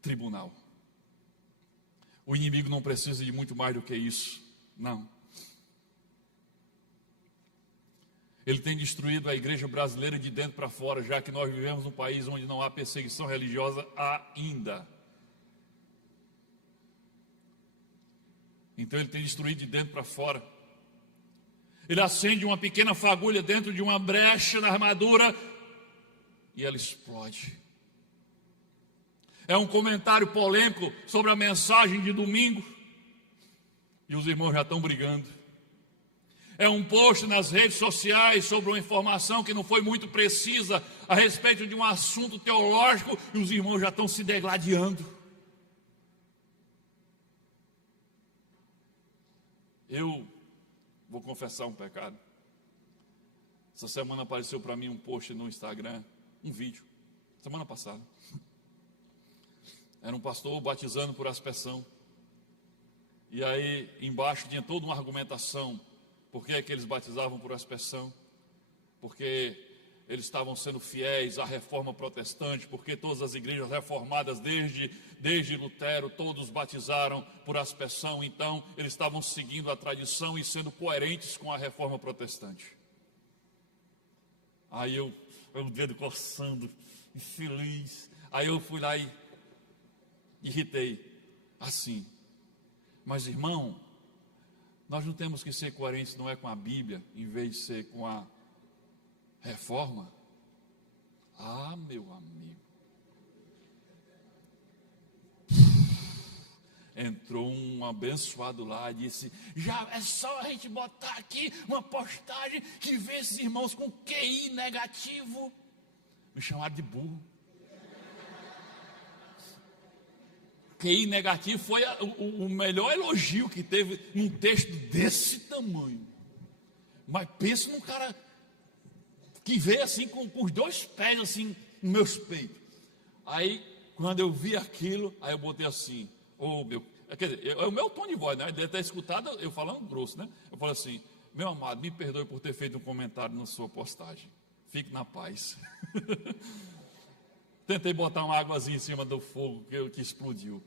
tribunal. O inimigo não precisa de muito mais do que isso, não. Ele tem destruído a igreja brasileira de dentro para fora, já que nós vivemos num país onde não há perseguição religiosa ainda. Então ele tem destruído de dentro para fora. Ele acende uma pequena fagulha dentro de uma brecha na armadura e ela explode. É um comentário polêmico sobre a mensagem de domingo e os irmãos já estão brigando. É um post nas redes sociais sobre uma informação que não foi muito precisa a respeito de um assunto teológico e os irmãos já estão se degladiando. Eu vou confessar um pecado. Essa semana apareceu para mim um post no Instagram, um vídeo, semana passada. Era um pastor batizando por aspersão. E aí embaixo tinha toda uma argumentação. Por que é que eles batizavam por aspersão? Porque eles estavam sendo fiéis à reforma protestante, porque todas as igrejas reformadas desde Lutero, todos batizaram por aspersão. Então eles estavam seguindo a tradição e sendo coerentes com a reforma protestante. Aí eu o dedo coçando, e feliz. Aí eu fui lá e irritei, assim. Mas irmão, nós não temos que ser coerentes, não é com a Bíblia, em vez de ser com a reforma? Meu amigo. Entrou um abençoado lá e disse: já é só a gente botar aqui uma postagem que vê esses irmãos com QI negativo. Me chamaram de burro. QI negativo foi o melhor elogio que teve num texto desse tamanho. Mas pensa num cara que veio assim com os dois pés assim nos meus peitos. Aí quando eu vi aquilo, aí eu botei assim: oh, meu, quer dizer, é o meu tom de voz, né? Ele deve ter escutado eu falando grosso, né? Eu falei assim: meu amado, me perdoe por ter feito um comentário na sua postagem. Fique na paz. Tentei botar uma águazinha em cima do fogo que explodiu.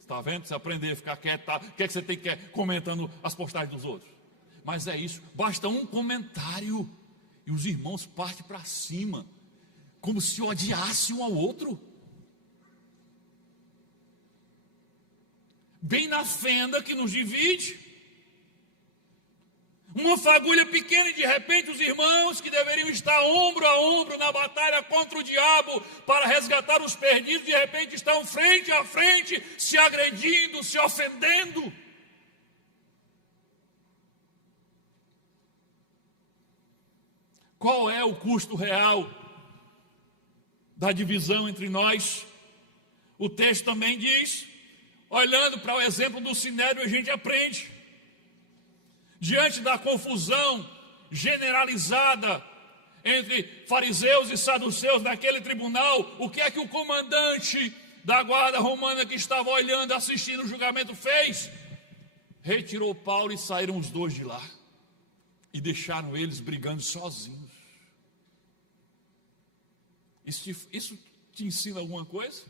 Está vendo? Você aprender a ficar quieto, tá? O que é que você tem que ir comentando as postagens dos outros? Mas é isso, basta um comentário e os irmãos partem para cima, como se odiassem um ao outro. Bem na fenda que nos divide. Uma fagulha pequena e de repente os irmãos que deveriam estar ombro a ombro na batalha contra o diabo para resgatar os perdidos, de repente estão frente a frente, se agredindo, se ofendendo. Qual é o custo real da divisão entre nós? O texto também diz, olhando para o exemplo do Sinédrio, a gente aprende. Diante da confusão generalizada entre fariseus e saduceus naquele tribunal, o que é que o comandante da guarda romana que estava olhando, assistindo o julgamento fez? Retirou Paulo e saíram os dois de lá. E deixaram eles brigando sozinhos. Isso te ensina alguma coisa?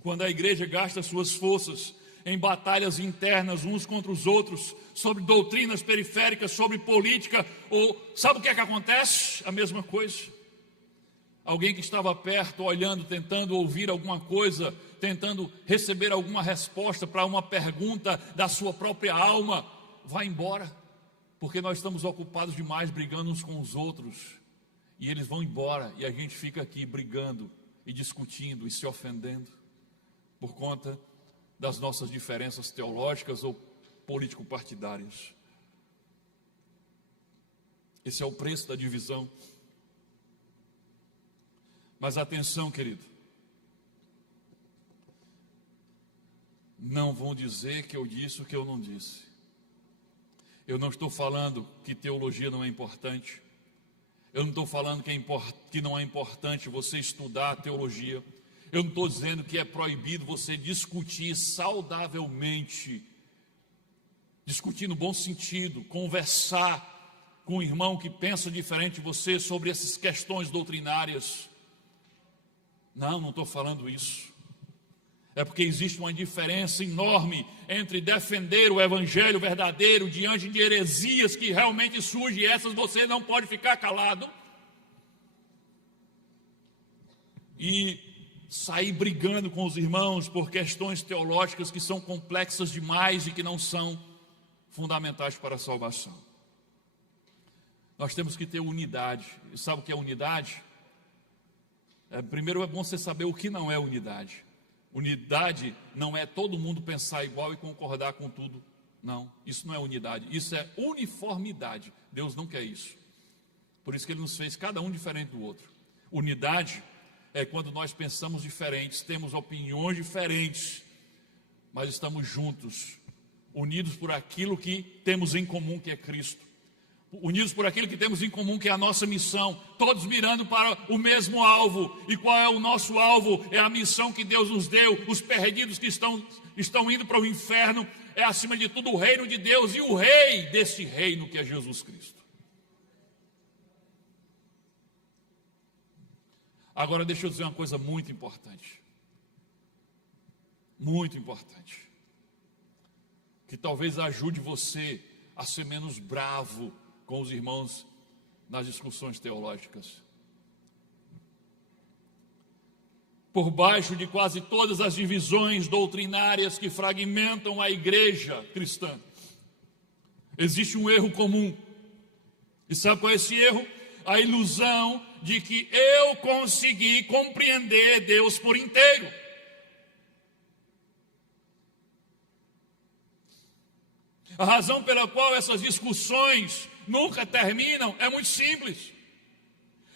Quando a igreja gasta suas forças em batalhas internas uns contra os outros, sobre doutrinas periféricas, sobre política, ou sabe o que é que acontece? A mesma coisa. Alguém que estava perto, olhando, tentando ouvir alguma coisa, tentando receber alguma resposta para uma pergunta da sua própria alma, vai embora, porque nós estamos ocupados demais brigando uns com os outros, e eles vão embora, e a gente fica aqui brigando, e discutindo, e se ofendendo, por conta das nossas diferenças teológicas ou político-partidárias. Esse é o preço da divisão. Mas atenção, querido, não vão dizer que eu disse o que eu não disse. Eu não estou falando que teologia não é importante. Eu não estou falando que não é importante você estudar a teologia. Eu não estou dizendo que é proibido você discutir saudavelmente, discutir no bom sentido, conversar com um irmão que pensa diferente de você sobre essas questões doutrinárias. Não estou falando isso. É porque existe uma diferença enorme entre defender o evangelho verdadeiro diante de heresias que realmente surgem, e essas você não pode ficar calado, e sair brigando com os irmãos por questões teológicas que são complexas demais e que não são fundamentais para a salvação. Nós temos que ter unidade. E sabe o que é unidade? Primeiro é bom você saber o que não é unidade. Unidade não é todo mundo pensar igual e concordar com tudo. Não, isso não é unidade, isso é uniformidade. Deus não quer isso. Por isso que Ele nos fez cada um diferente do outro. Unidade é quando nós pensamos diferentes, temos opiniões diferentes, mas estamos juntos, unidos por aquilo que temos em comum, que é Cristo. Unidos por aquilo que temos em comum, que é a nossa missão, todos mirando para o mesmo alvo. E qual é o nosso alvo? É a missão que Deus nos deu. Os perdidos que estão indo para o inferno, é acima de tudo o reino de Deus e o rei desse reino, que é Jesus Cristo. Agora deixa eu dizer uma coisa muito importante, que talvez ajude você a ser menos bravo com os irmãos nas discussões teológicas. Por baixo de quase todas as divisões doutrinárias que fragmentam a igreja cristã, existe um erro comum. E sabe qual é esse erro? A ilusão de que eu consegui compreender Deus por inteiro. A razão pela qual essas discussões nunca terminam é muito simples.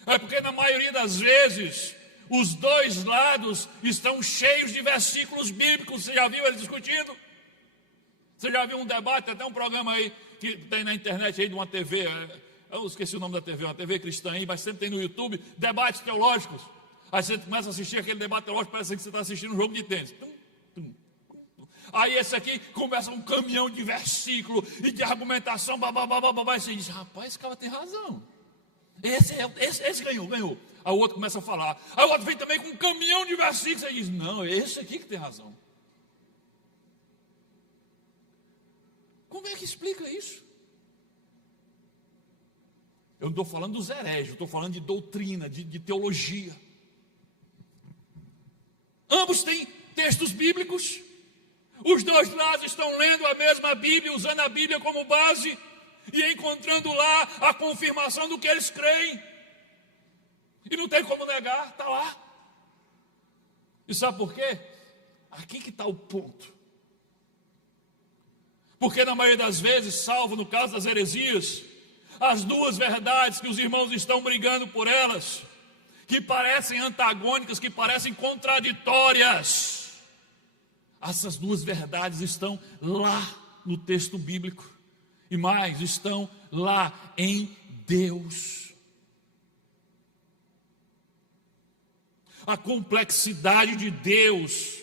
É porque na maioria das vezes os dois lados estão cheios de versículos bíblicos. Você já viu eles discutindo? Você já viu um debate, até um programa aí que tem na internet aí de uma TV, eu esqueci o nome da TV, uma TV cristã aí, mas sempre tem no YouTube, debates teológicos. Aí você começa a assistir aquele debate teológico, parece que você está assistindo um jogo de tênis. Aí esse aqui começa um caminhão de versículo e de argumentação, babá, e você diz, rapaz, esse cara tem razão. Esse ganhou. Aí o outro começa a falar. Aí o outro vem também com um caminhão de versículos, e diz, não, é esse aqui que tem razão. Como é que explica isso? Eu não estou falando dos hereges, eu estou falando de doutrina, de teologia. Ambos têm textos bíblicos. Os dois lados estão lendo a mesma Bíblia, usando a Bíblia como base e encontrando lá a confirmação do que eles creem. E não tem como negar, está lá. E sabe por quê? Aqui que está o ponto. Porque na maioria das vezes, salvo no caso das heresias, as duas verdades que os irmãos estão brigando por elas, que parecem antagônicas, que parecem contraditórias, essas duas verdades estão lá no texto bíblico. E mais, estão lá em Deus. A complexidade de Deus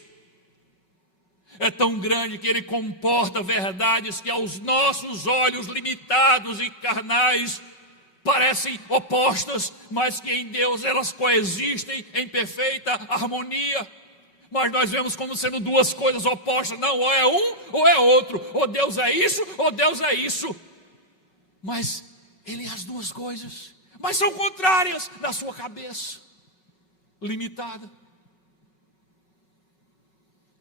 é tão grande que Ele comporta verdades que aos nossos olhos limitados e carnais parecem opostas, mas que em Deus elas coexistem em perfeita harmonia. Mas nós vemos como sendo duas coisas opostas. Não, ou é um ou é outro. Ou Deus é isso ou Deus é isso. Mas Ele é as duas coisas. Mas são contrárias na sua cabeça limitada.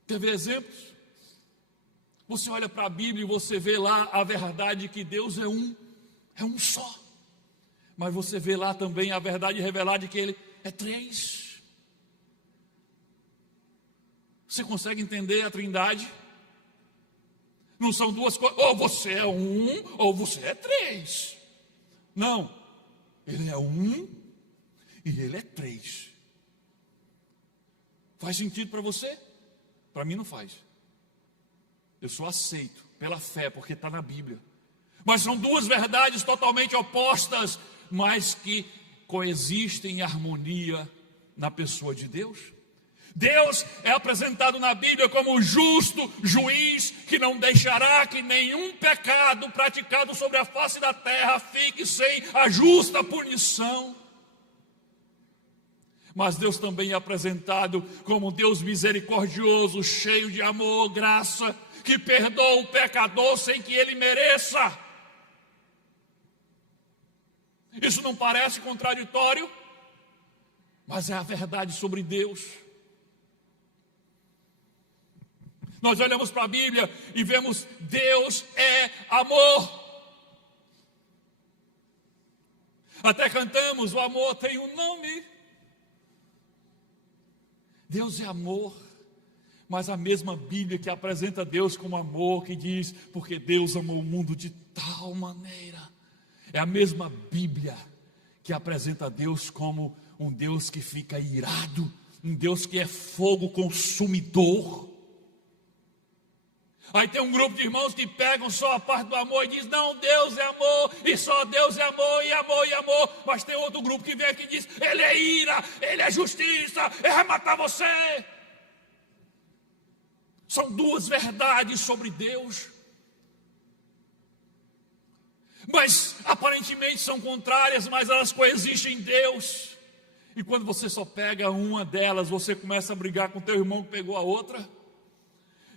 Quer ver exemplos? Você olha para a Bíblia e você vê lá a verdade que Deus é um só. Mas você vê lá também a verdade revelada de que Ele é três. Você consegue entender a Trindade? Não são duas coisas, ou você é um, ou você é três. Não, Ele é um e Ele é três. Faz sentido para você? Para mim não faz. Eu só aceito pela fé, porque está na Bíblia. Mas são duas verdades totalmente opostas, mas que coexistem em harmonia na pessoa de Deus. Deus é apresentado na Bíblia como o justo juiz que não deixará que nenhum pecado praticado sobre a face da terra fique sem a justa punição. Mas Deus também é apresentado como Deus misericordioso, cheio de amor, graça, que perdoa o pecador sem que ele mereça. Isso não parece contraditório, mas é a verdade sobre Deus. Nós olhamos para a Bíblia e vemos Deus é amor. Até cantamos, o amor tem um nome. Deus é amor, mas a mesma Bíblia que apresenta Deus como amor, que diz, porque Deus amou o mundo de tal maneira, é a mesma Bíblia que apresenta Deus como um Deus que fica irado, um Deus que é fogo consumidor. Aí tem um grupo de irmãos que pegam só a parte do amor e diz, não, Deus é amor, e só Deus é amor, e amor, e amor. Mas tem outro grupo que vem aqui e diz, Ele é ira, Ele é justiça, Ele vai matar você. São duas verdades sobre Deus, mas aparentemente são contrárias, mas elas coexistem em Deus. E quando você só pega uma delas, você começa a brigar com o teu irmão que pegou a outra.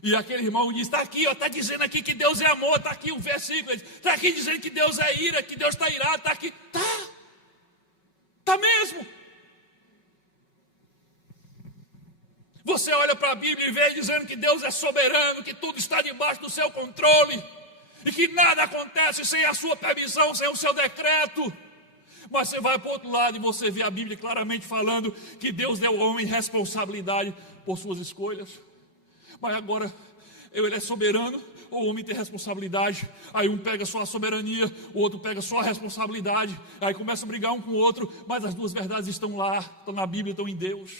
E aquele irmão diz, está aqui, está dizendo aqui que Deus é amor, está aqui o versículo, está aqui dizendo que Deus é ira, que Deus está irado, está aqui, está mesmo. Você olha para a Bíblia e vê dizendo que Deus é soberano, que tudo está debaixo do seu controle, e que nada acontece sem a sua permissão, sem o seu decreto. Mas você vai para o outro lado e você vê a Bíblia claramente falando que Deus deu ao homem responsabilidade por suas escolhas. Mas agora, Ele é soberano, o homem tem responsabilidade. Aí um pega só a soberania, o outro pega só a responsabilidade. Aí começa a brigar um com o outro, mas as duas verdades estão lá, estão na Bíblia, estão em Deus.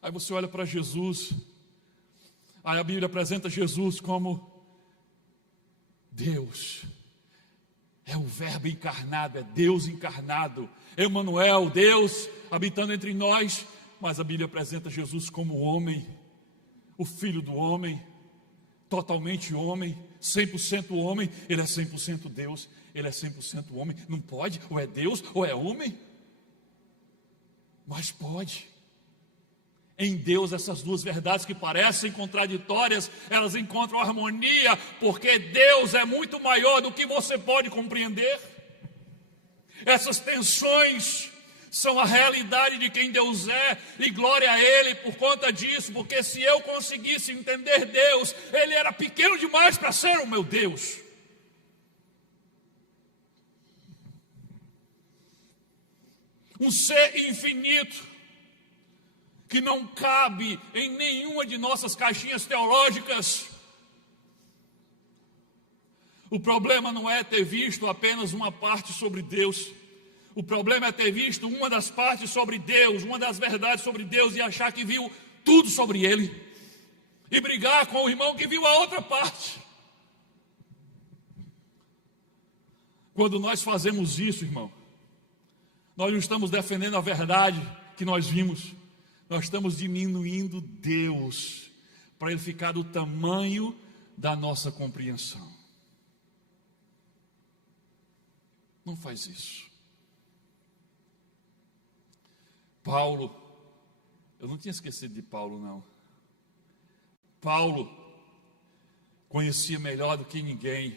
Aí você olha para Jesus, aí a Bíblia apresenta Jesus como Deus. É o Verbo encarnado, é Deus encarnado, Emanuel, Deus habitando entre nós. Mas a Bíblia apresenta Jesus como homem, o Filho do homem, totalmente homem, 100% homem. Ele é 100% Deus, ele é 100% homem. Não pode, ou é Deus ou é homem, mas pode. Em Deus, essas duas verdades que parecem contraditórias, elas encontram harmonia, porque Deus é muito maior do que você pode compreender. Essas tensões são a realidade de quem Deus é, e glória a Ele por conta disso, porque se eu conseguisse entender Deus, Ele era pequeno demais para ser o meu Deus. Um ser infinito, que não cabe em nenhuma de nossas caixinhas teológicas. O problema não é ter visto apenas uma parte sobre Deus. O problema é ter visto uma das partes sobre Deus, uma das verdades sobre Deus, e achar que viu tudo sobre Ele, e brigar com o irmão que viu a outra parte. Quando nós fazemos isso, irmão, nós não estamos defendendo a verdade que nós vimos, nós estamos diminuindo Deus, para Ele ficar do tamanho da nossa compreensão. Não faz isso. Paulo, eu não tinha esquecido de Paulo, não. Paulo conhecia melhor do que ninguém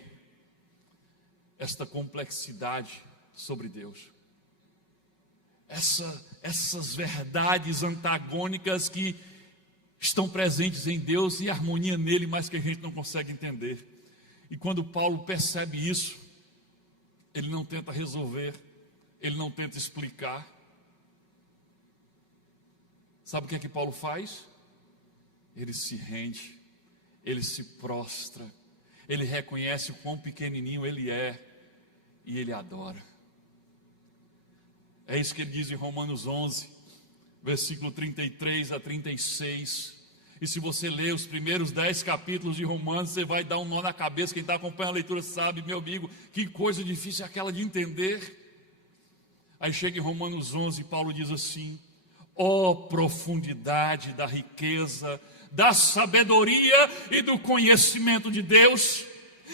esta complexidade sobre Deus. Essas verdades antagônicas que estão presentes em Deus e harmonia nele, mas que a gente não consegue entender. E quando Paulo percebe isso, ele não tenta resolver, ele não tenta explicar. Sabe o que é que Paulo faz? Ele se rende, ele se prostra, ele reconhece o quão pequenininho ele é e ele adora. É isso que ele diz em Romanos 11, versículo 33 a 36. E se você ler os primeiros 10 capítulos de Romanos, você vai dar um nó na cabeça. Quem está acompanhando a leitura sabe, meu amigo, que coisa difícil é aquela de entender. Aí chega em Romanos 11, Paulo diz assim: ó profundidade da riqueza, da sabedoria e do conhecimento de Deus,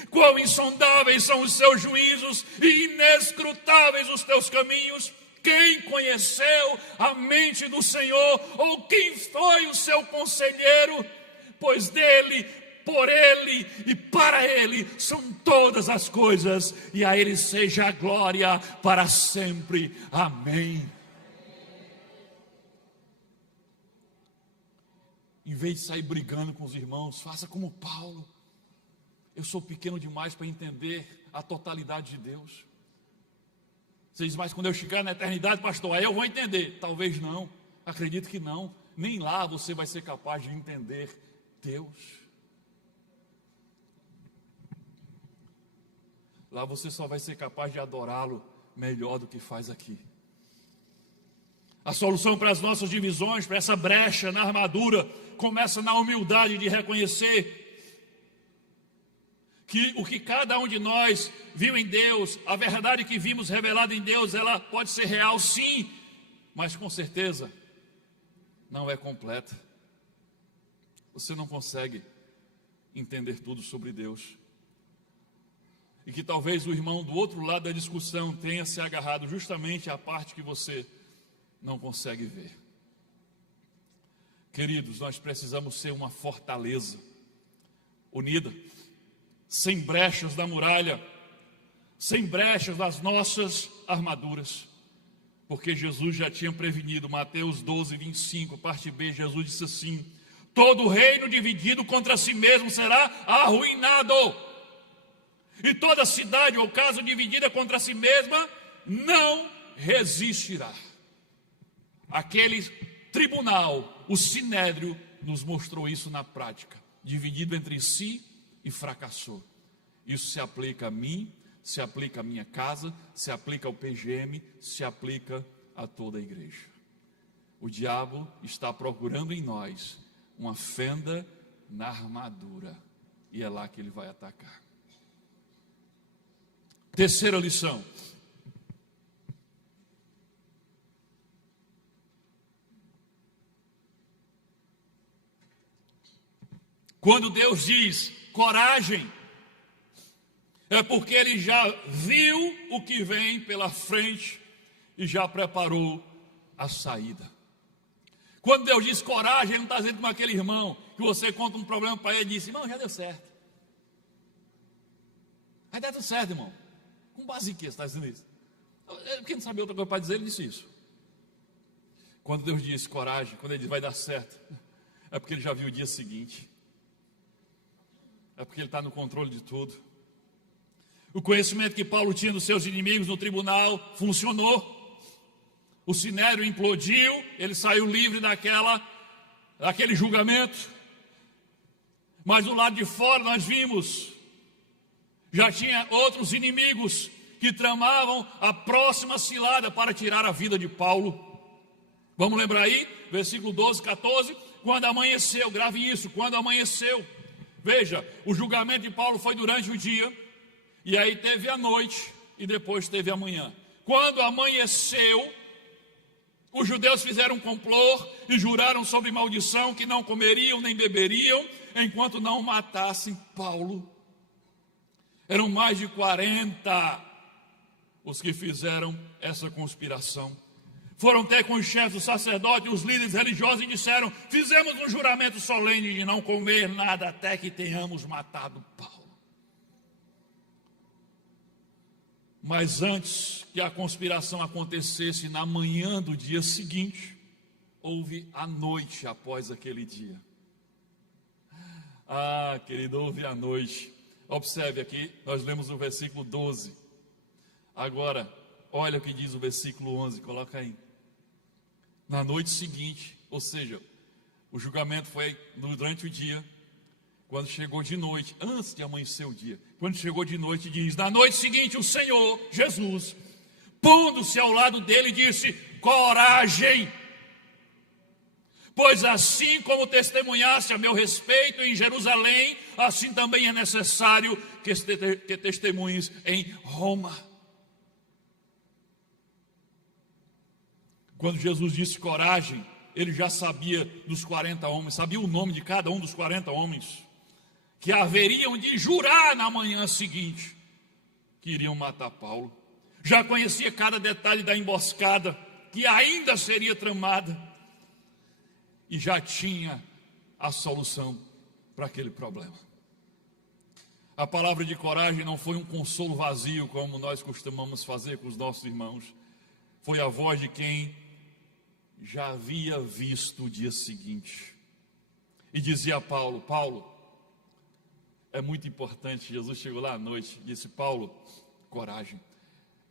quão insondáveis são os seus juízos e inescrutáveis os teus caminhos. Quem conheceu a mente do Senhor, ou quem foi o seu conselheiro? Pois dele, por ele e para ele são todas as coisas, e a ele seja a glória para sempre. Amém. Em vez de sair brigando com os irmãos, faça como Paulo. Eu sou pequeno demais para entender a totalidade de Deus. Você diz, mas quando eu chegar na eternidade, pastor, aí eu vou entender. Talvez não, acredito que não. Nem lá você vai ser capaz de entender Deus. Lá você só vai ser capaz de adorá-lo melhor do que faz aqui. A solução para as nossas divisões, para essa brecha na armadura, começa na humildade de reconhecer que o que cada um de nós viu em Deus, a verdade que vimos revelada em Deus, ela pode ser real sim, mas com certeza não é completa. Você não consegue entender tudo sobre Deus. E que talvez o irmão do outro lado da discussão tenha se agarrado justamente à parte que você não consegue ver. Queridos, nós precisamos ser uma fortaleza unida, sem brechas da muralha, sem brechas das nossas armaduras, porque Jesus já tinha prevenido. Mateus 12, 25, parte B, Jesus disse assim: todo reino dividido contra si mesmo será arruinado, e toda cidade ou casa dividida contra si mesma não resistirá. Aquele tribunal, o sinédrio, nos mostrou isso na prática, dividido entre si e fracassou. Isso se aplica a mim, se aplica à minha casa, se aplica ao PGM, se aplica a toda a igreja. O diabo está procurando em nós uma fenda na armadura, e é lá que ele vai atacar. Terceira lição. Quando Deus diz coragem, é porque Ele já viu o que vem pela frente e já preparou a saída. Quando Deus diz coragem, Ele não está dizendo como aquele irmão que você conta um problema para ele e diz: irmão, já deu certo. Vai dar tudo certo, irmão. Com base em que você está dizendo isso? Porque não sabia outra coisa para dizer, ele disse isso. Quando Deus diz coragem, quando Ele diz vai dar certo, é porque Ele já viu o dia seguinte. É porque Ele está no controle de tudo. O conhecimento que Paulo tinha dos seus inimigos no tribunal funcionou. O sinédrio implodiu, ele saiu livre daquele julgamento. Mas do lado de fora nós vimos, já tinha outros inimigos que tramavam a próxima cilada para tirar a vida de Paulo. Vamos lembrar aí, versículo 12, 14. Quando amanheceu, grave isso, quando amanheceu. Veja, o julgamento de Paulo foi durante o dia, e aí teve a noite, e depois teve a manhã. Quando amanheceu, os judeus fizeram um complô e juraram sobre maldição que não comeriam nem beberiam, enquanto não matassem Paulo. Eram mais de 40 os que fizeram essa conspiração. Foram até com os chefes dos sacerdotes, os líderes religiosos, e disseram: fizemos um juramento solene de não comer nada até que tenhamos matado Paulo. Mas antes que a conspiração acontecesse, na manhã do dia seguinte, houve a noite após aquele dia. Ah, querido, houve a noite. Observe aqui, nós lemos o versículo 12. Agora, olha o que diz o versículo 11, coloca aí. Na noite seguinte, ou seja, o julgamento foi durante o dia. Quando chegou de noite, antes de amanhecer o dia, quando chegou de noite, diz: na noite seguinte o Senhor Jesus, pondo-se ao lado dele, disse: coragem, pois assim como testemunhaste a meu respeito em Jerusalém, assim também é necessário que testemunhes em Roma. Quando Jesus disse coragem, ele já sabia dos 40 homens, sabia o nome de cada um dos 40 homens, que haveriam de jurar na manhã seguinte que iriam matar Paulo. Já conhecia cada detalhe da emboscada que ainda seria tramada, e já tinha a solução para aquele problema. A palavra de coragem não foi um consolo vazio, como nós costumamos fazer com os nossos irmãos. Foi a voz de quem já havia visto o dia seguinte. E dizia a Paulo: Paulo, é muito importante. Jesus chegou lá à noite e disse: Paulo, coragem.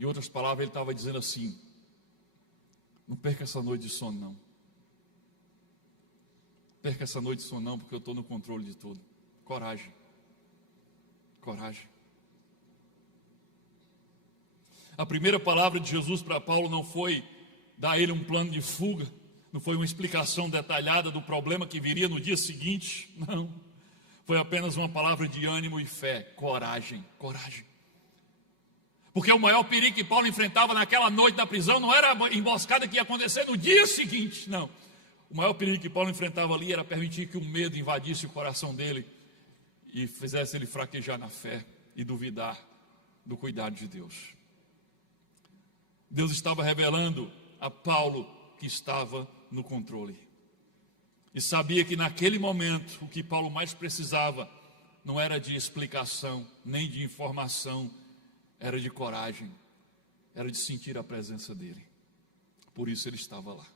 Em outras palavras, ele estava dizendo assim: não perca essa noite de sono não. Perca essa noite de sono não, porque eu estou no controle de tudo. Coragem. Coragem. A primeira palavra de Jesus para Paulo não foi dar a ele um plano de fuga, não foi uma explicação detalhada do problema que viria no dia seguinte, não. Foi apenas uma palavra de ânimo e fé: coragem, coragem. Porque o maior perigo que Paulo enfrentava naquela noite da prisão não era a emboscada que ia acontecer no dia seguinte, não. O maior perigo que Paulo enfrentava ali era permitir que o medo invadisse o coração dele e fizesse ele fraquejar na fé e duvidar do cuidado de Deus. Deus estava revelando a Paulo que estava no controle. E sabia que naquele momento o que Paulo mais precisava não era de explicação, nem de informação, era de coragem, era de sentir a presença dele. Por isso ele estava lá.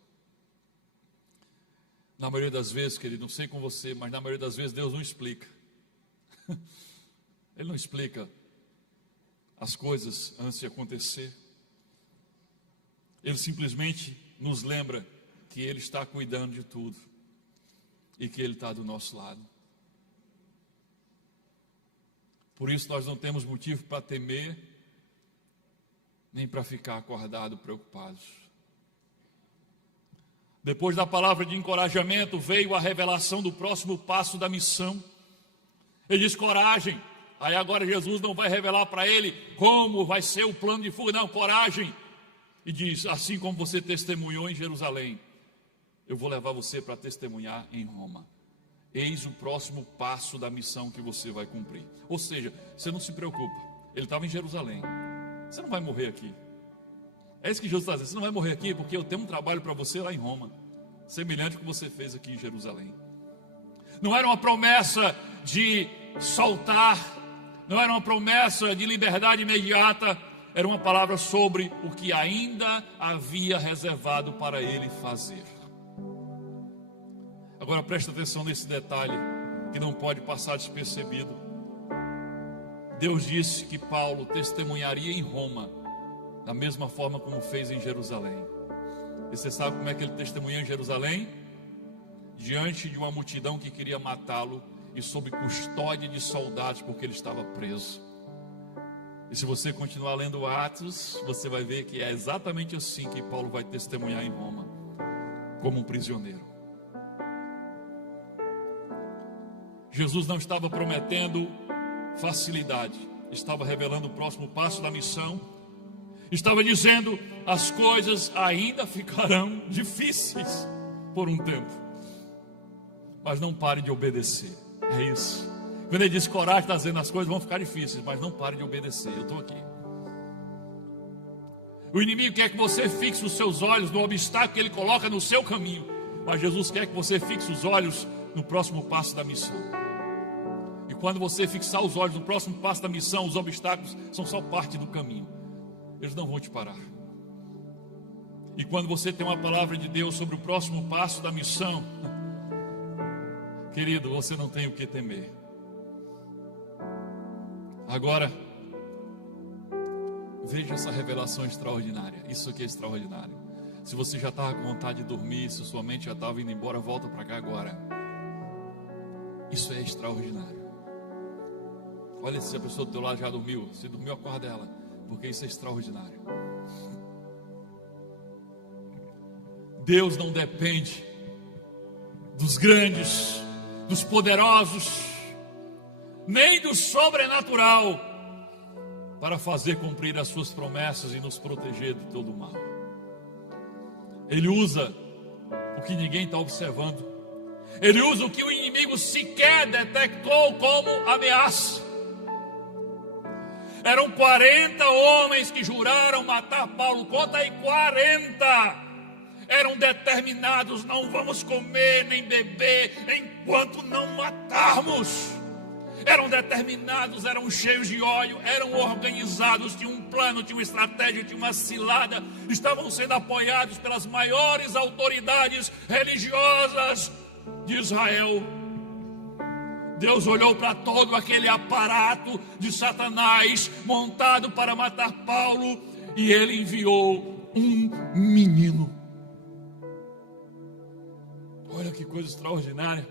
Na maioria das vezes, querido, não sei com você, mas na maioria das vezes Deus não explica. Ele não explica as coisas antes de acontecer. Ele simplesmente nos lembra que Ele está cuidando de tudo. e que Ele está do nosso lado. Por isso nós não temos motivo para temer, nem para ficar acordados, preocupados. Depois da palavra de encorajamento, veio a revelação do próximo passo da missão. Ele diz: coragem. Aí agora Jesus não vai revelar para ele como vai ser o plano de fuga, não, coragem. E diz: assim como você testemunhou em Jerusalém, eu vou levar você para testemunhar em Roma. Eis o próximo passo da missão que você vai cumprir. Ou seja, você não se preocupa, ele estava em Jerusalém, você não vai morrer aqui. É isso que Jesus está dizendo: você não vai morrer aqui, porque eu tenho um trabalho para você lá em Roma, semelhante ao que você fez aqui em Jerusalém. Não era uma promessa de soltar, não era uma promessa de liberdade imediata, era uma palavra sobre o que ainda havia reservado para ele fazer. Agora presta atenção nesse detalhe que não pode passar despercebido. Deus disse que Paulo testemunharia em Roma da mesma forma como fez em Jerusalém. E você sabe como é que ele testemunhou em Jerusalém? Diante de uma multidão que queria matá-lo e sob custódia de soldados, porque ele estava preso. E se você continuar lendo Atos, você vai ver que é exatamente assim que Paulo vai testemunhar em Roma, como um prisioneiro. Jesus não estava prometendo facilidade, estava revelando o próximo passo da missão, estava dizendo: as coisas ainda ficarão difíceis por um tempo, mas não pare de obedecer. É isso. Quando ele diz coragem, está dizendo: as coisas vão ficar difíceis, mas não pare de obedecer. Eu estou aqui. O inimigo quer que você fixe os seus olhos no obstáculo que ele coloca no seu caminho, mas Jesus quer que você fixe os olhos no próximo passo da missão. E quando você fixar os olhos no próximo passo da missão, os obstáculos são só parte do caminho, eles não vão te parar. E quando você tem uma palavra de Deus sobre o próximo passo da missão, querido, você não tem o que temer. Agora, veja essa revelação extraordinária. Isso aqui é extraordinário. Se você já estava com vontade de dormir, se sua mente já estava indo embora, volta para cá agora. Isso é extraordinário. Olha se a pessoa do teu lado já dormiu. Se dormiu, acorda ela, porque isso é extraordinário. Deus não depende dos grandes, dos poderosos, nem do sobrenatural para fazer cumprir as suas promessas e nos proteger de todo o mal. Ele usa o que ninguém está observando. Ele usa o que o inimigo sequer detectou como ameaça. Eram 40 homens que juraram matar Paulo. Conta aí, 40. Eram determinados: não vamos comer nem beber enquanto não matarmos. Eram determinados, eram cheios de ódio, eram organizados, tinham um plano, tinham uma estratégia, tinham uma cilada. Estavam sendo apoiados pelas maiores autoridades religiosas de Israel. Deus olhou para todo aquele aparato de Satanás montado para matar Paulo, e ele enviou um menino. Olha que coisa extraordinária.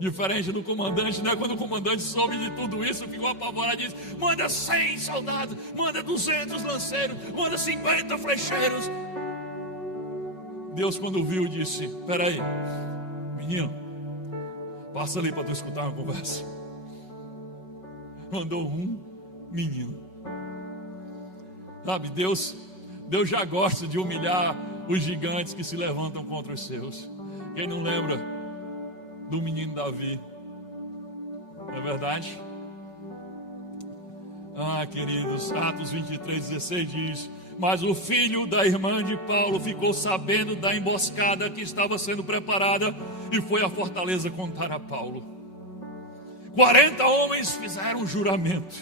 Diferente do comandante, né? Quando o comandante soube de tudo isso, ficou apavorado e disse: manda 100 soldados, manda 200 lanceiros, manda 50 flecheiros. Deus, quando viu, disse: peraí, menino, passa ali para tu escutar uma conversa. Mandou um menino. Sabe, Deus já gosta de humilhar os gigantes que se levantam contra os seus. Quem não lembra do menino Davi? Não é verdade? Queridos, Atos 23:16 diz: mas o filho da irmã de Paulo ficou sabendo da emboscada que estava sendo preparada e foi à fortaleza contar a Paulo. 40 homens fizeram um juramento.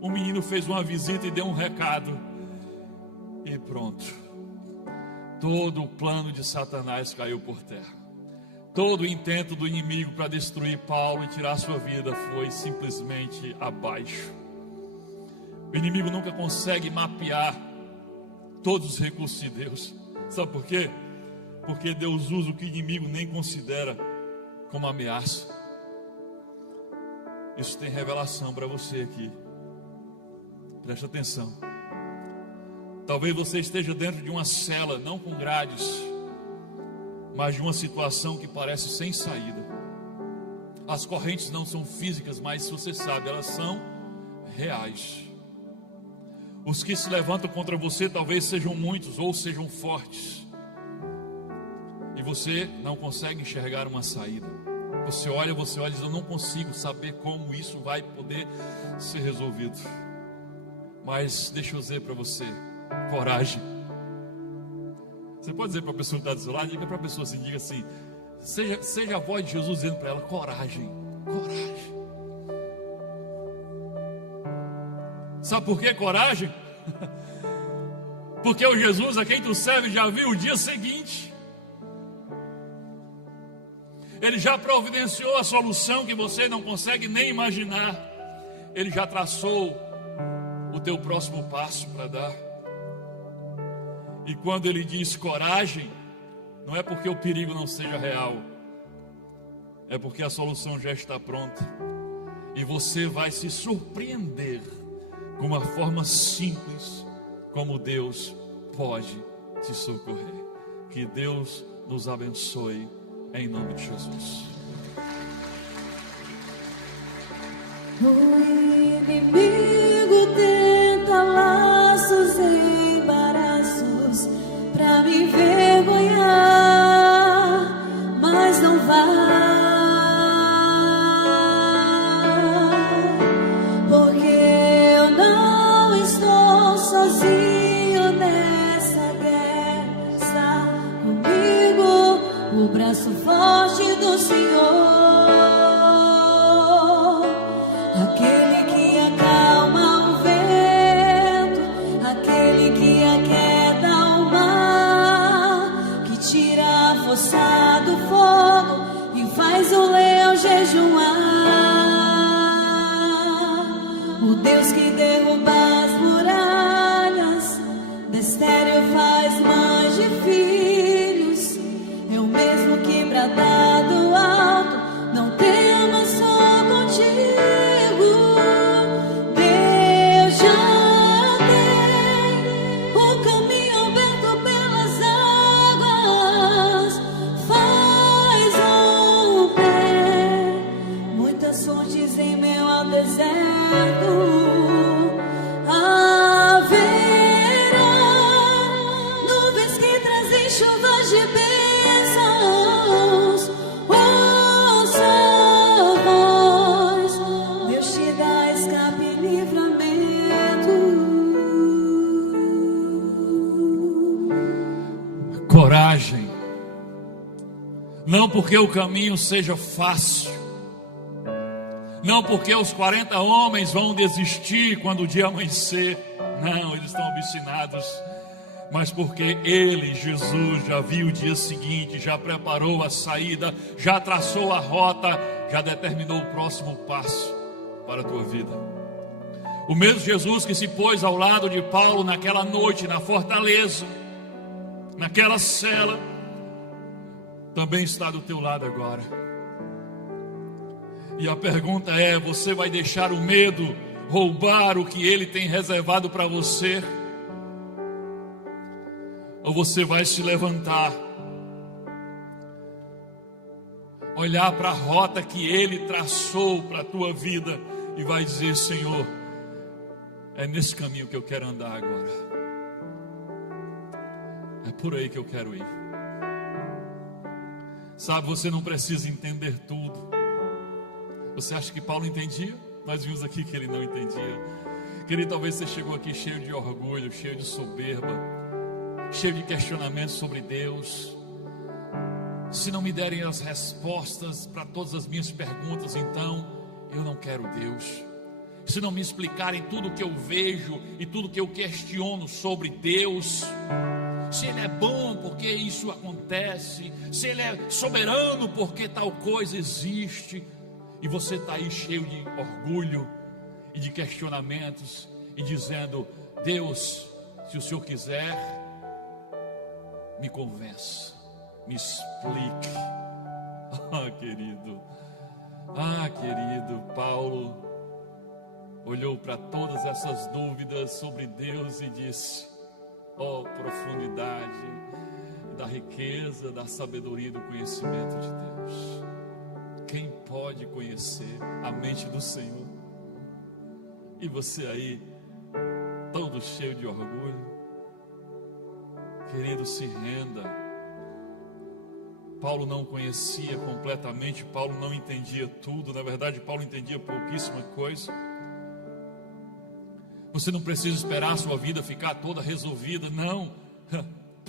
O menino fez uma visita e deu um recado, e pronto. Todo o plano de Satanás caiu por terra. Todo o intento do inimigo para destruir Paulo e tirar sua vida foi simplesmente abaixo. O inimigo nunca consegue mapear todos os recursos de Deus. Sabe por quê? porque Deus usa o que o inimigo nem considera como ameaça. Isso tem revelação para você aqui. Preste atenção. Talvez você esteja dentro de uma cela, não com grades, mas de uma situação que parece sem saída. As correntes não são físicas, mas você sabe, elas são reais. Os que se levantam contra você talvez sejam muitos ou sejam fortes. E você não consegue enxergar uma saída. Você olha e diz: eu não consigo saber como isso vai poder ser resolvido. Mas deixa eu dizer para você: coragem. Você pode dizer para a pessoa que está do seu lado, diga para a pessoa assim, diga assim, seja a voz de Jesus dizendo para ela: coragem, coragem. Sabe por que coragem? Porque o Jesus a quem tu serve já viu o dia seguinte. Ele já providenciou a solução que você não consegue nem imaginar. Ele já traçou o teu próximo passo para dar. E quando ele diz coragem, não é porque o perigo não seja real, é porque a solução já está pronta. E você vai se surpreender com uma forma simples, como Deus pode te socorrer. Que Deus nos abençoe, em nome de Jesus. O inimigo tenta laços e embaraços pra me envergonhar, mas não vai, porque eu não estou sozinho nessa guerra. Comigo o braço forte do Senhor, aquele que acalma o vento, aquele que aquieta o mar, que tira a força do fogo e faz o leão jejuar. O Deus que derruba as muralhas, da estéril faz mães de filhos, é o mesmo que bradar do alto: não temas, sou contigo. Deus já tem o caminho aberto pelas águas, faz romper muitas fontes em meio ao deserto. Haverá nuvens que trazem chuvas de bênçãos. Ouça a voz, Deus te dá escape e livramento. Coragem. Não porque o caminho seja fácil, não porque os 40 homens vão desistir quando o dia amanhecer. Não, eles estão obstinados. Mas porque Ele, Jesus, já viu o dia seguinte, já preparou a saída, já traçou a rota, já determinou o próximo passo para a tua vida. O mesmo Jesus que se pôs ao lado de Paulo naquela noite, na fortaleza, naquela cela, também está do teu lado agora. E a pergunta é: você vai deixar o medo roubar o que Ele tem reservado para você? Ou você vai se levantar, olhar para a rota que Ele traçou para a tua vida e vai dizer: Senhor, é nesse caminho que eu quero andar agora, é por aí que eu quero ir. Sabe, você não precisa entender tudo. Você acha que Paulo entendia? Nós vimos aqui que ele não entendia. Querido, talvez você chegou aqui cheio de orgulho, cheio de soberba, cheio de questionamentos sobre Deus. Se não me derem as respostas para todas as minhas perguntas, então eu não quero Deus. Se não me explicarem tudo o que eu vejo e tudo que eu questiono sobre Deus, se Ele é bom, porque isso acontece, se Ele é soberano, porque tal coisa existe, e você está aí cheio de orgulho e de questionamentos e dizendo: Deus, se o Senhor quiser, me convence. me explique. Querido, Paulo olhou para todas essas dúvidas sobre Deus e disse: profundidade da riqueza, da sabedoria e do conhecimento de Deus. Quem pode conhecer a mente do Senhor? E você aí, todo cheio de orgulho. Querido, se renda. Paulo não conhecia completamente, Paulo não entendia tudo. Na verdade, Paulo entendia pouquíssima coisa. Você não precisa esperar a sua vida ficar toda resolvida, não.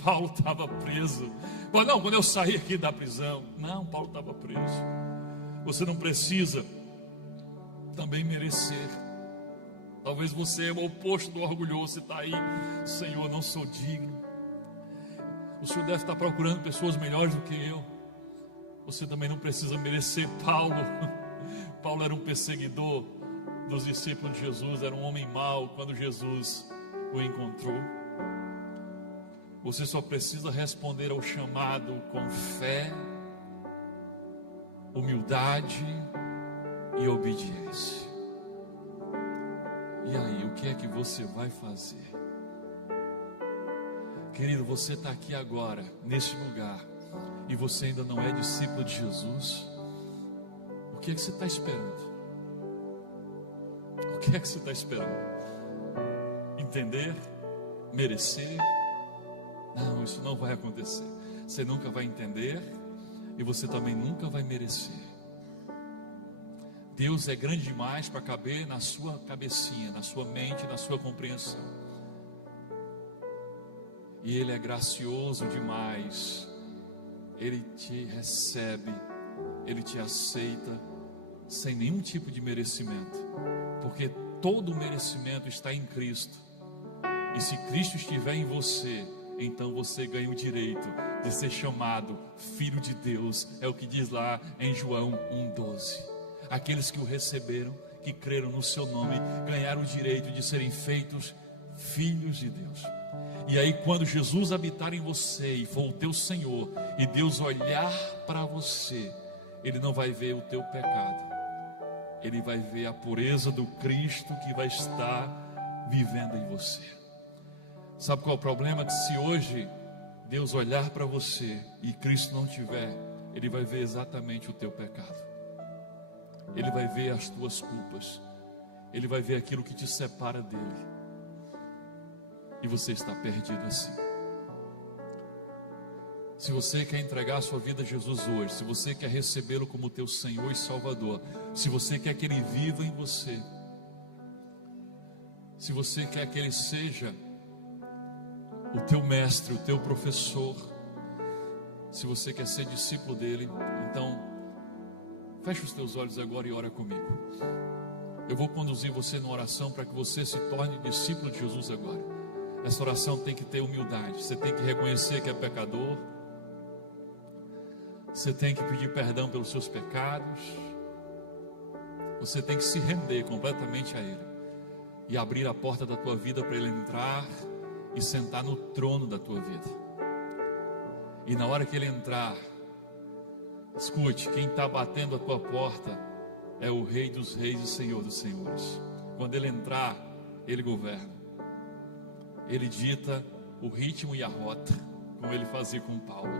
Paulo estava preso. Não, quando eu saí aqui da prisão. Não, Paulo estava preso. Você não precisa também merecer. Talvez você é o oposto do orgulhoso. Você está aí: Senhor, não sou digno. O Senhor deve estar procurando pessoas melhores do que eu. Você também não precisa merecer. Paulo era um perseguidor dos discípulos de Jesus, era um homem mau quando Jesus o encontrou. Você só precisa responder ao chamado com fé, humildade e obediência. E aí, o que é que você vai fazer? Querido, você está aqui agora, neste lugar, e você ainda não é discípulo de Jesus. O que é que você está esperando? O que é que você está esperando? Entender? Merecer? Não, isso não vai acontecer. Você nunca vai entender e você também nunca vai merecer. Deus é grande demais para caber na sua cabecinha, na sua mente, na sua compreensão. E Ele é gracioso demais. Ele te recebe, Ele te aceita sem nenhum tipo de merecimento, porque todo o merecimento está em Cristo. E se Cristo estiver em você, então você ganha o direito de ser chamado filho de Deus. É o que diz lá em João 1,12. Aqueles que o receberam, que creram no seu nome, ganharam o direito de serem feitos filhos de Deus. E aí, quando Jesus habitar em você e for o teu Senhor, e Deus olhar para você, Ele não vai ver o teu pecado, Ele vai ver a pureza do Cristo que vai estar vivendo em você. Sabe qual é o problema? Que se hoje Deus olhar para você e Cristo não tiver, Ele vai ver exatamente o teu pecado, Ele vai ver as tuas culpas, Ele vai ver aquilo que te separa dEle. E você está perdido assim. Se você quer entregar a sua vida a Jesus hoje, se você quer recebê-lo como teu Senhor e Salvador, se você quer que Ele viva em você, se você quer que Ele seja o teu mestre, o teu professor, se você quer ser discípulo dEle, então feche os teus olhos agora e ora comigo. Eu vou conduzir você numa oração para que você se torne discípulo de Jesus agora. Essa oração tem que ter humildade. Você tem que reconhecer que é pecador. Você tem que pedir perdão pelos seus pecados. Você tem que se render completamente a Ele e abrir a porta da tua vida para Ele entrar e sentar no trono da tua vida. E na hora que Ele entrar, escute, quem está batendo a tua porta é o Rei dos Reis e Senhor dos Senhores. Quando Ele entrar, Ele governa. Ele dita o ritmo e a rota, como Ele fazia com Paulo.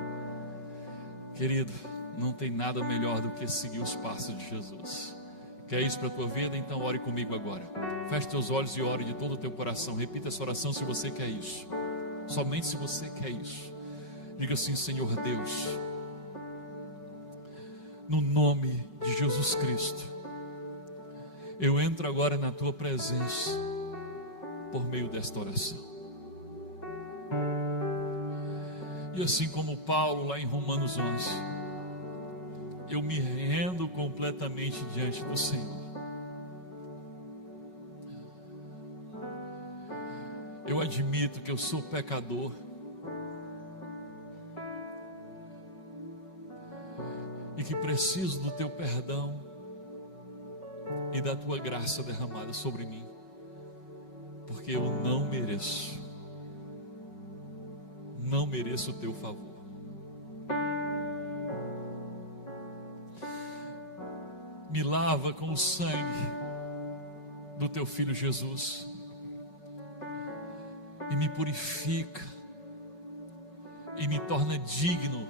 Querido, não tem nada melhor do que seguir os passos de Jesus. Quer isso para a tua vida? Então ore comigo agora. Feche teus olhos e ore de todo o teu coração. Repita essa oração se você quer isso. Somente se você quer isso. Diga assim: Senhor Deus, no nome de Jesus Cristo, eu entro agora na tua presença por meio desta oração. E assim como Paulo lá em Romanos 11, eu me rendo completamente diante do Senhor. Eu admito que eu sou pecador. E que preciso do teu perdão e da tua graça derramada sobre mim. Porque eu não mereço. Não mereço o teu favor. Me lava com o sangue do teu Filho Jesus e me purifica e me torna digno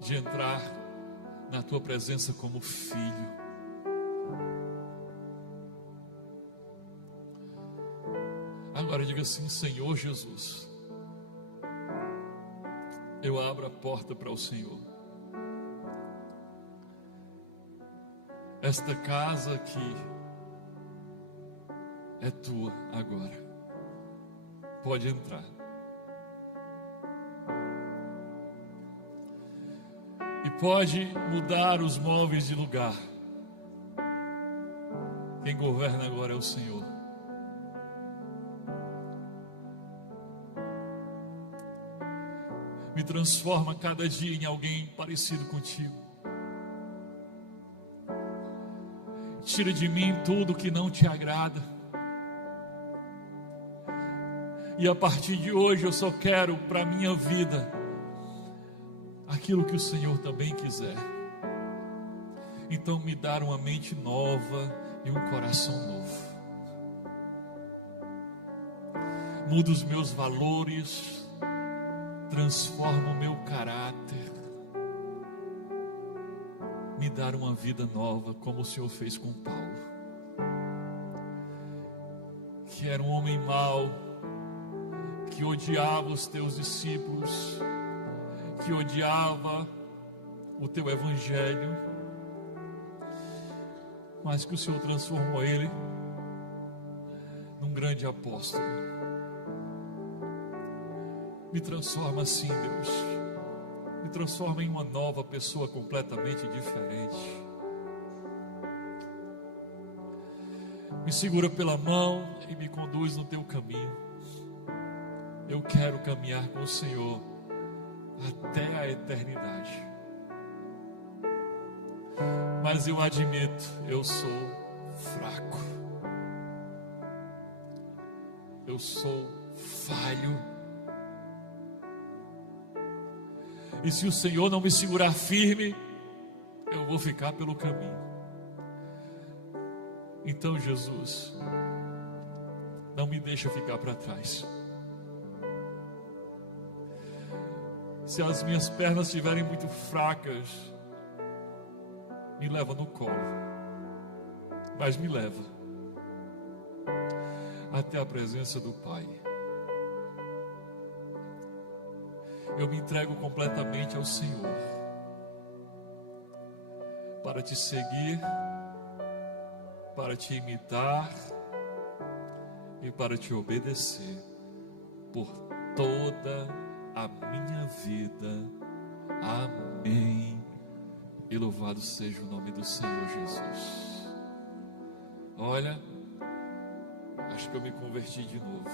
de entrar na tua presença como filho. Agora diga assim: Senhor Jesus, eu abro a porta para o Senhor. Esta casa aqui é tua agora. Pode entrar. E pode mudar os móveis de lugar. Quem governa agora é o Senhor. Me transforma cada dia em alguém parecido contigo. Tira de mim tudo que não te agrada. E a partir de hoje eu só quero para a minha vida aquilo que o Senhor também quiser. Então me dá uma mente nova e um coração novo. Muda os meus valores, transforma o meu caráter. Me dar uma vida nova, como o Senhor fez com Paulo, que era um homem mau, que odiava os teus discípulos, que odiava o teu evangelho, mas que o Senhor transformou ele num grande apóstolo. Me transforma assim, Deus. Me transforma em uma nova pessoa completamente diferente. Me segura pela mão e me conduz no teu caminho. Eu quero caminhar com o Senhor até a eternidade. Mas eu admito, eu sou fraco. Eu sou falho. E se o Senhor não me segurar firme, eu vou ficar pelo caminho. Então, Jesus, não me deixa ficar para trás. Se as minhas pernas estiverem muito fracas, me leva no colo. Mas me leva até a presença do Pai. Eu me entrego completamente ao Senhor, para te seguir, para te imitar e para te obedecer por toda a minha vida. Amém. E louvado seja o nome do Senhor Jesus. Olha, acho que eu me converti de novo.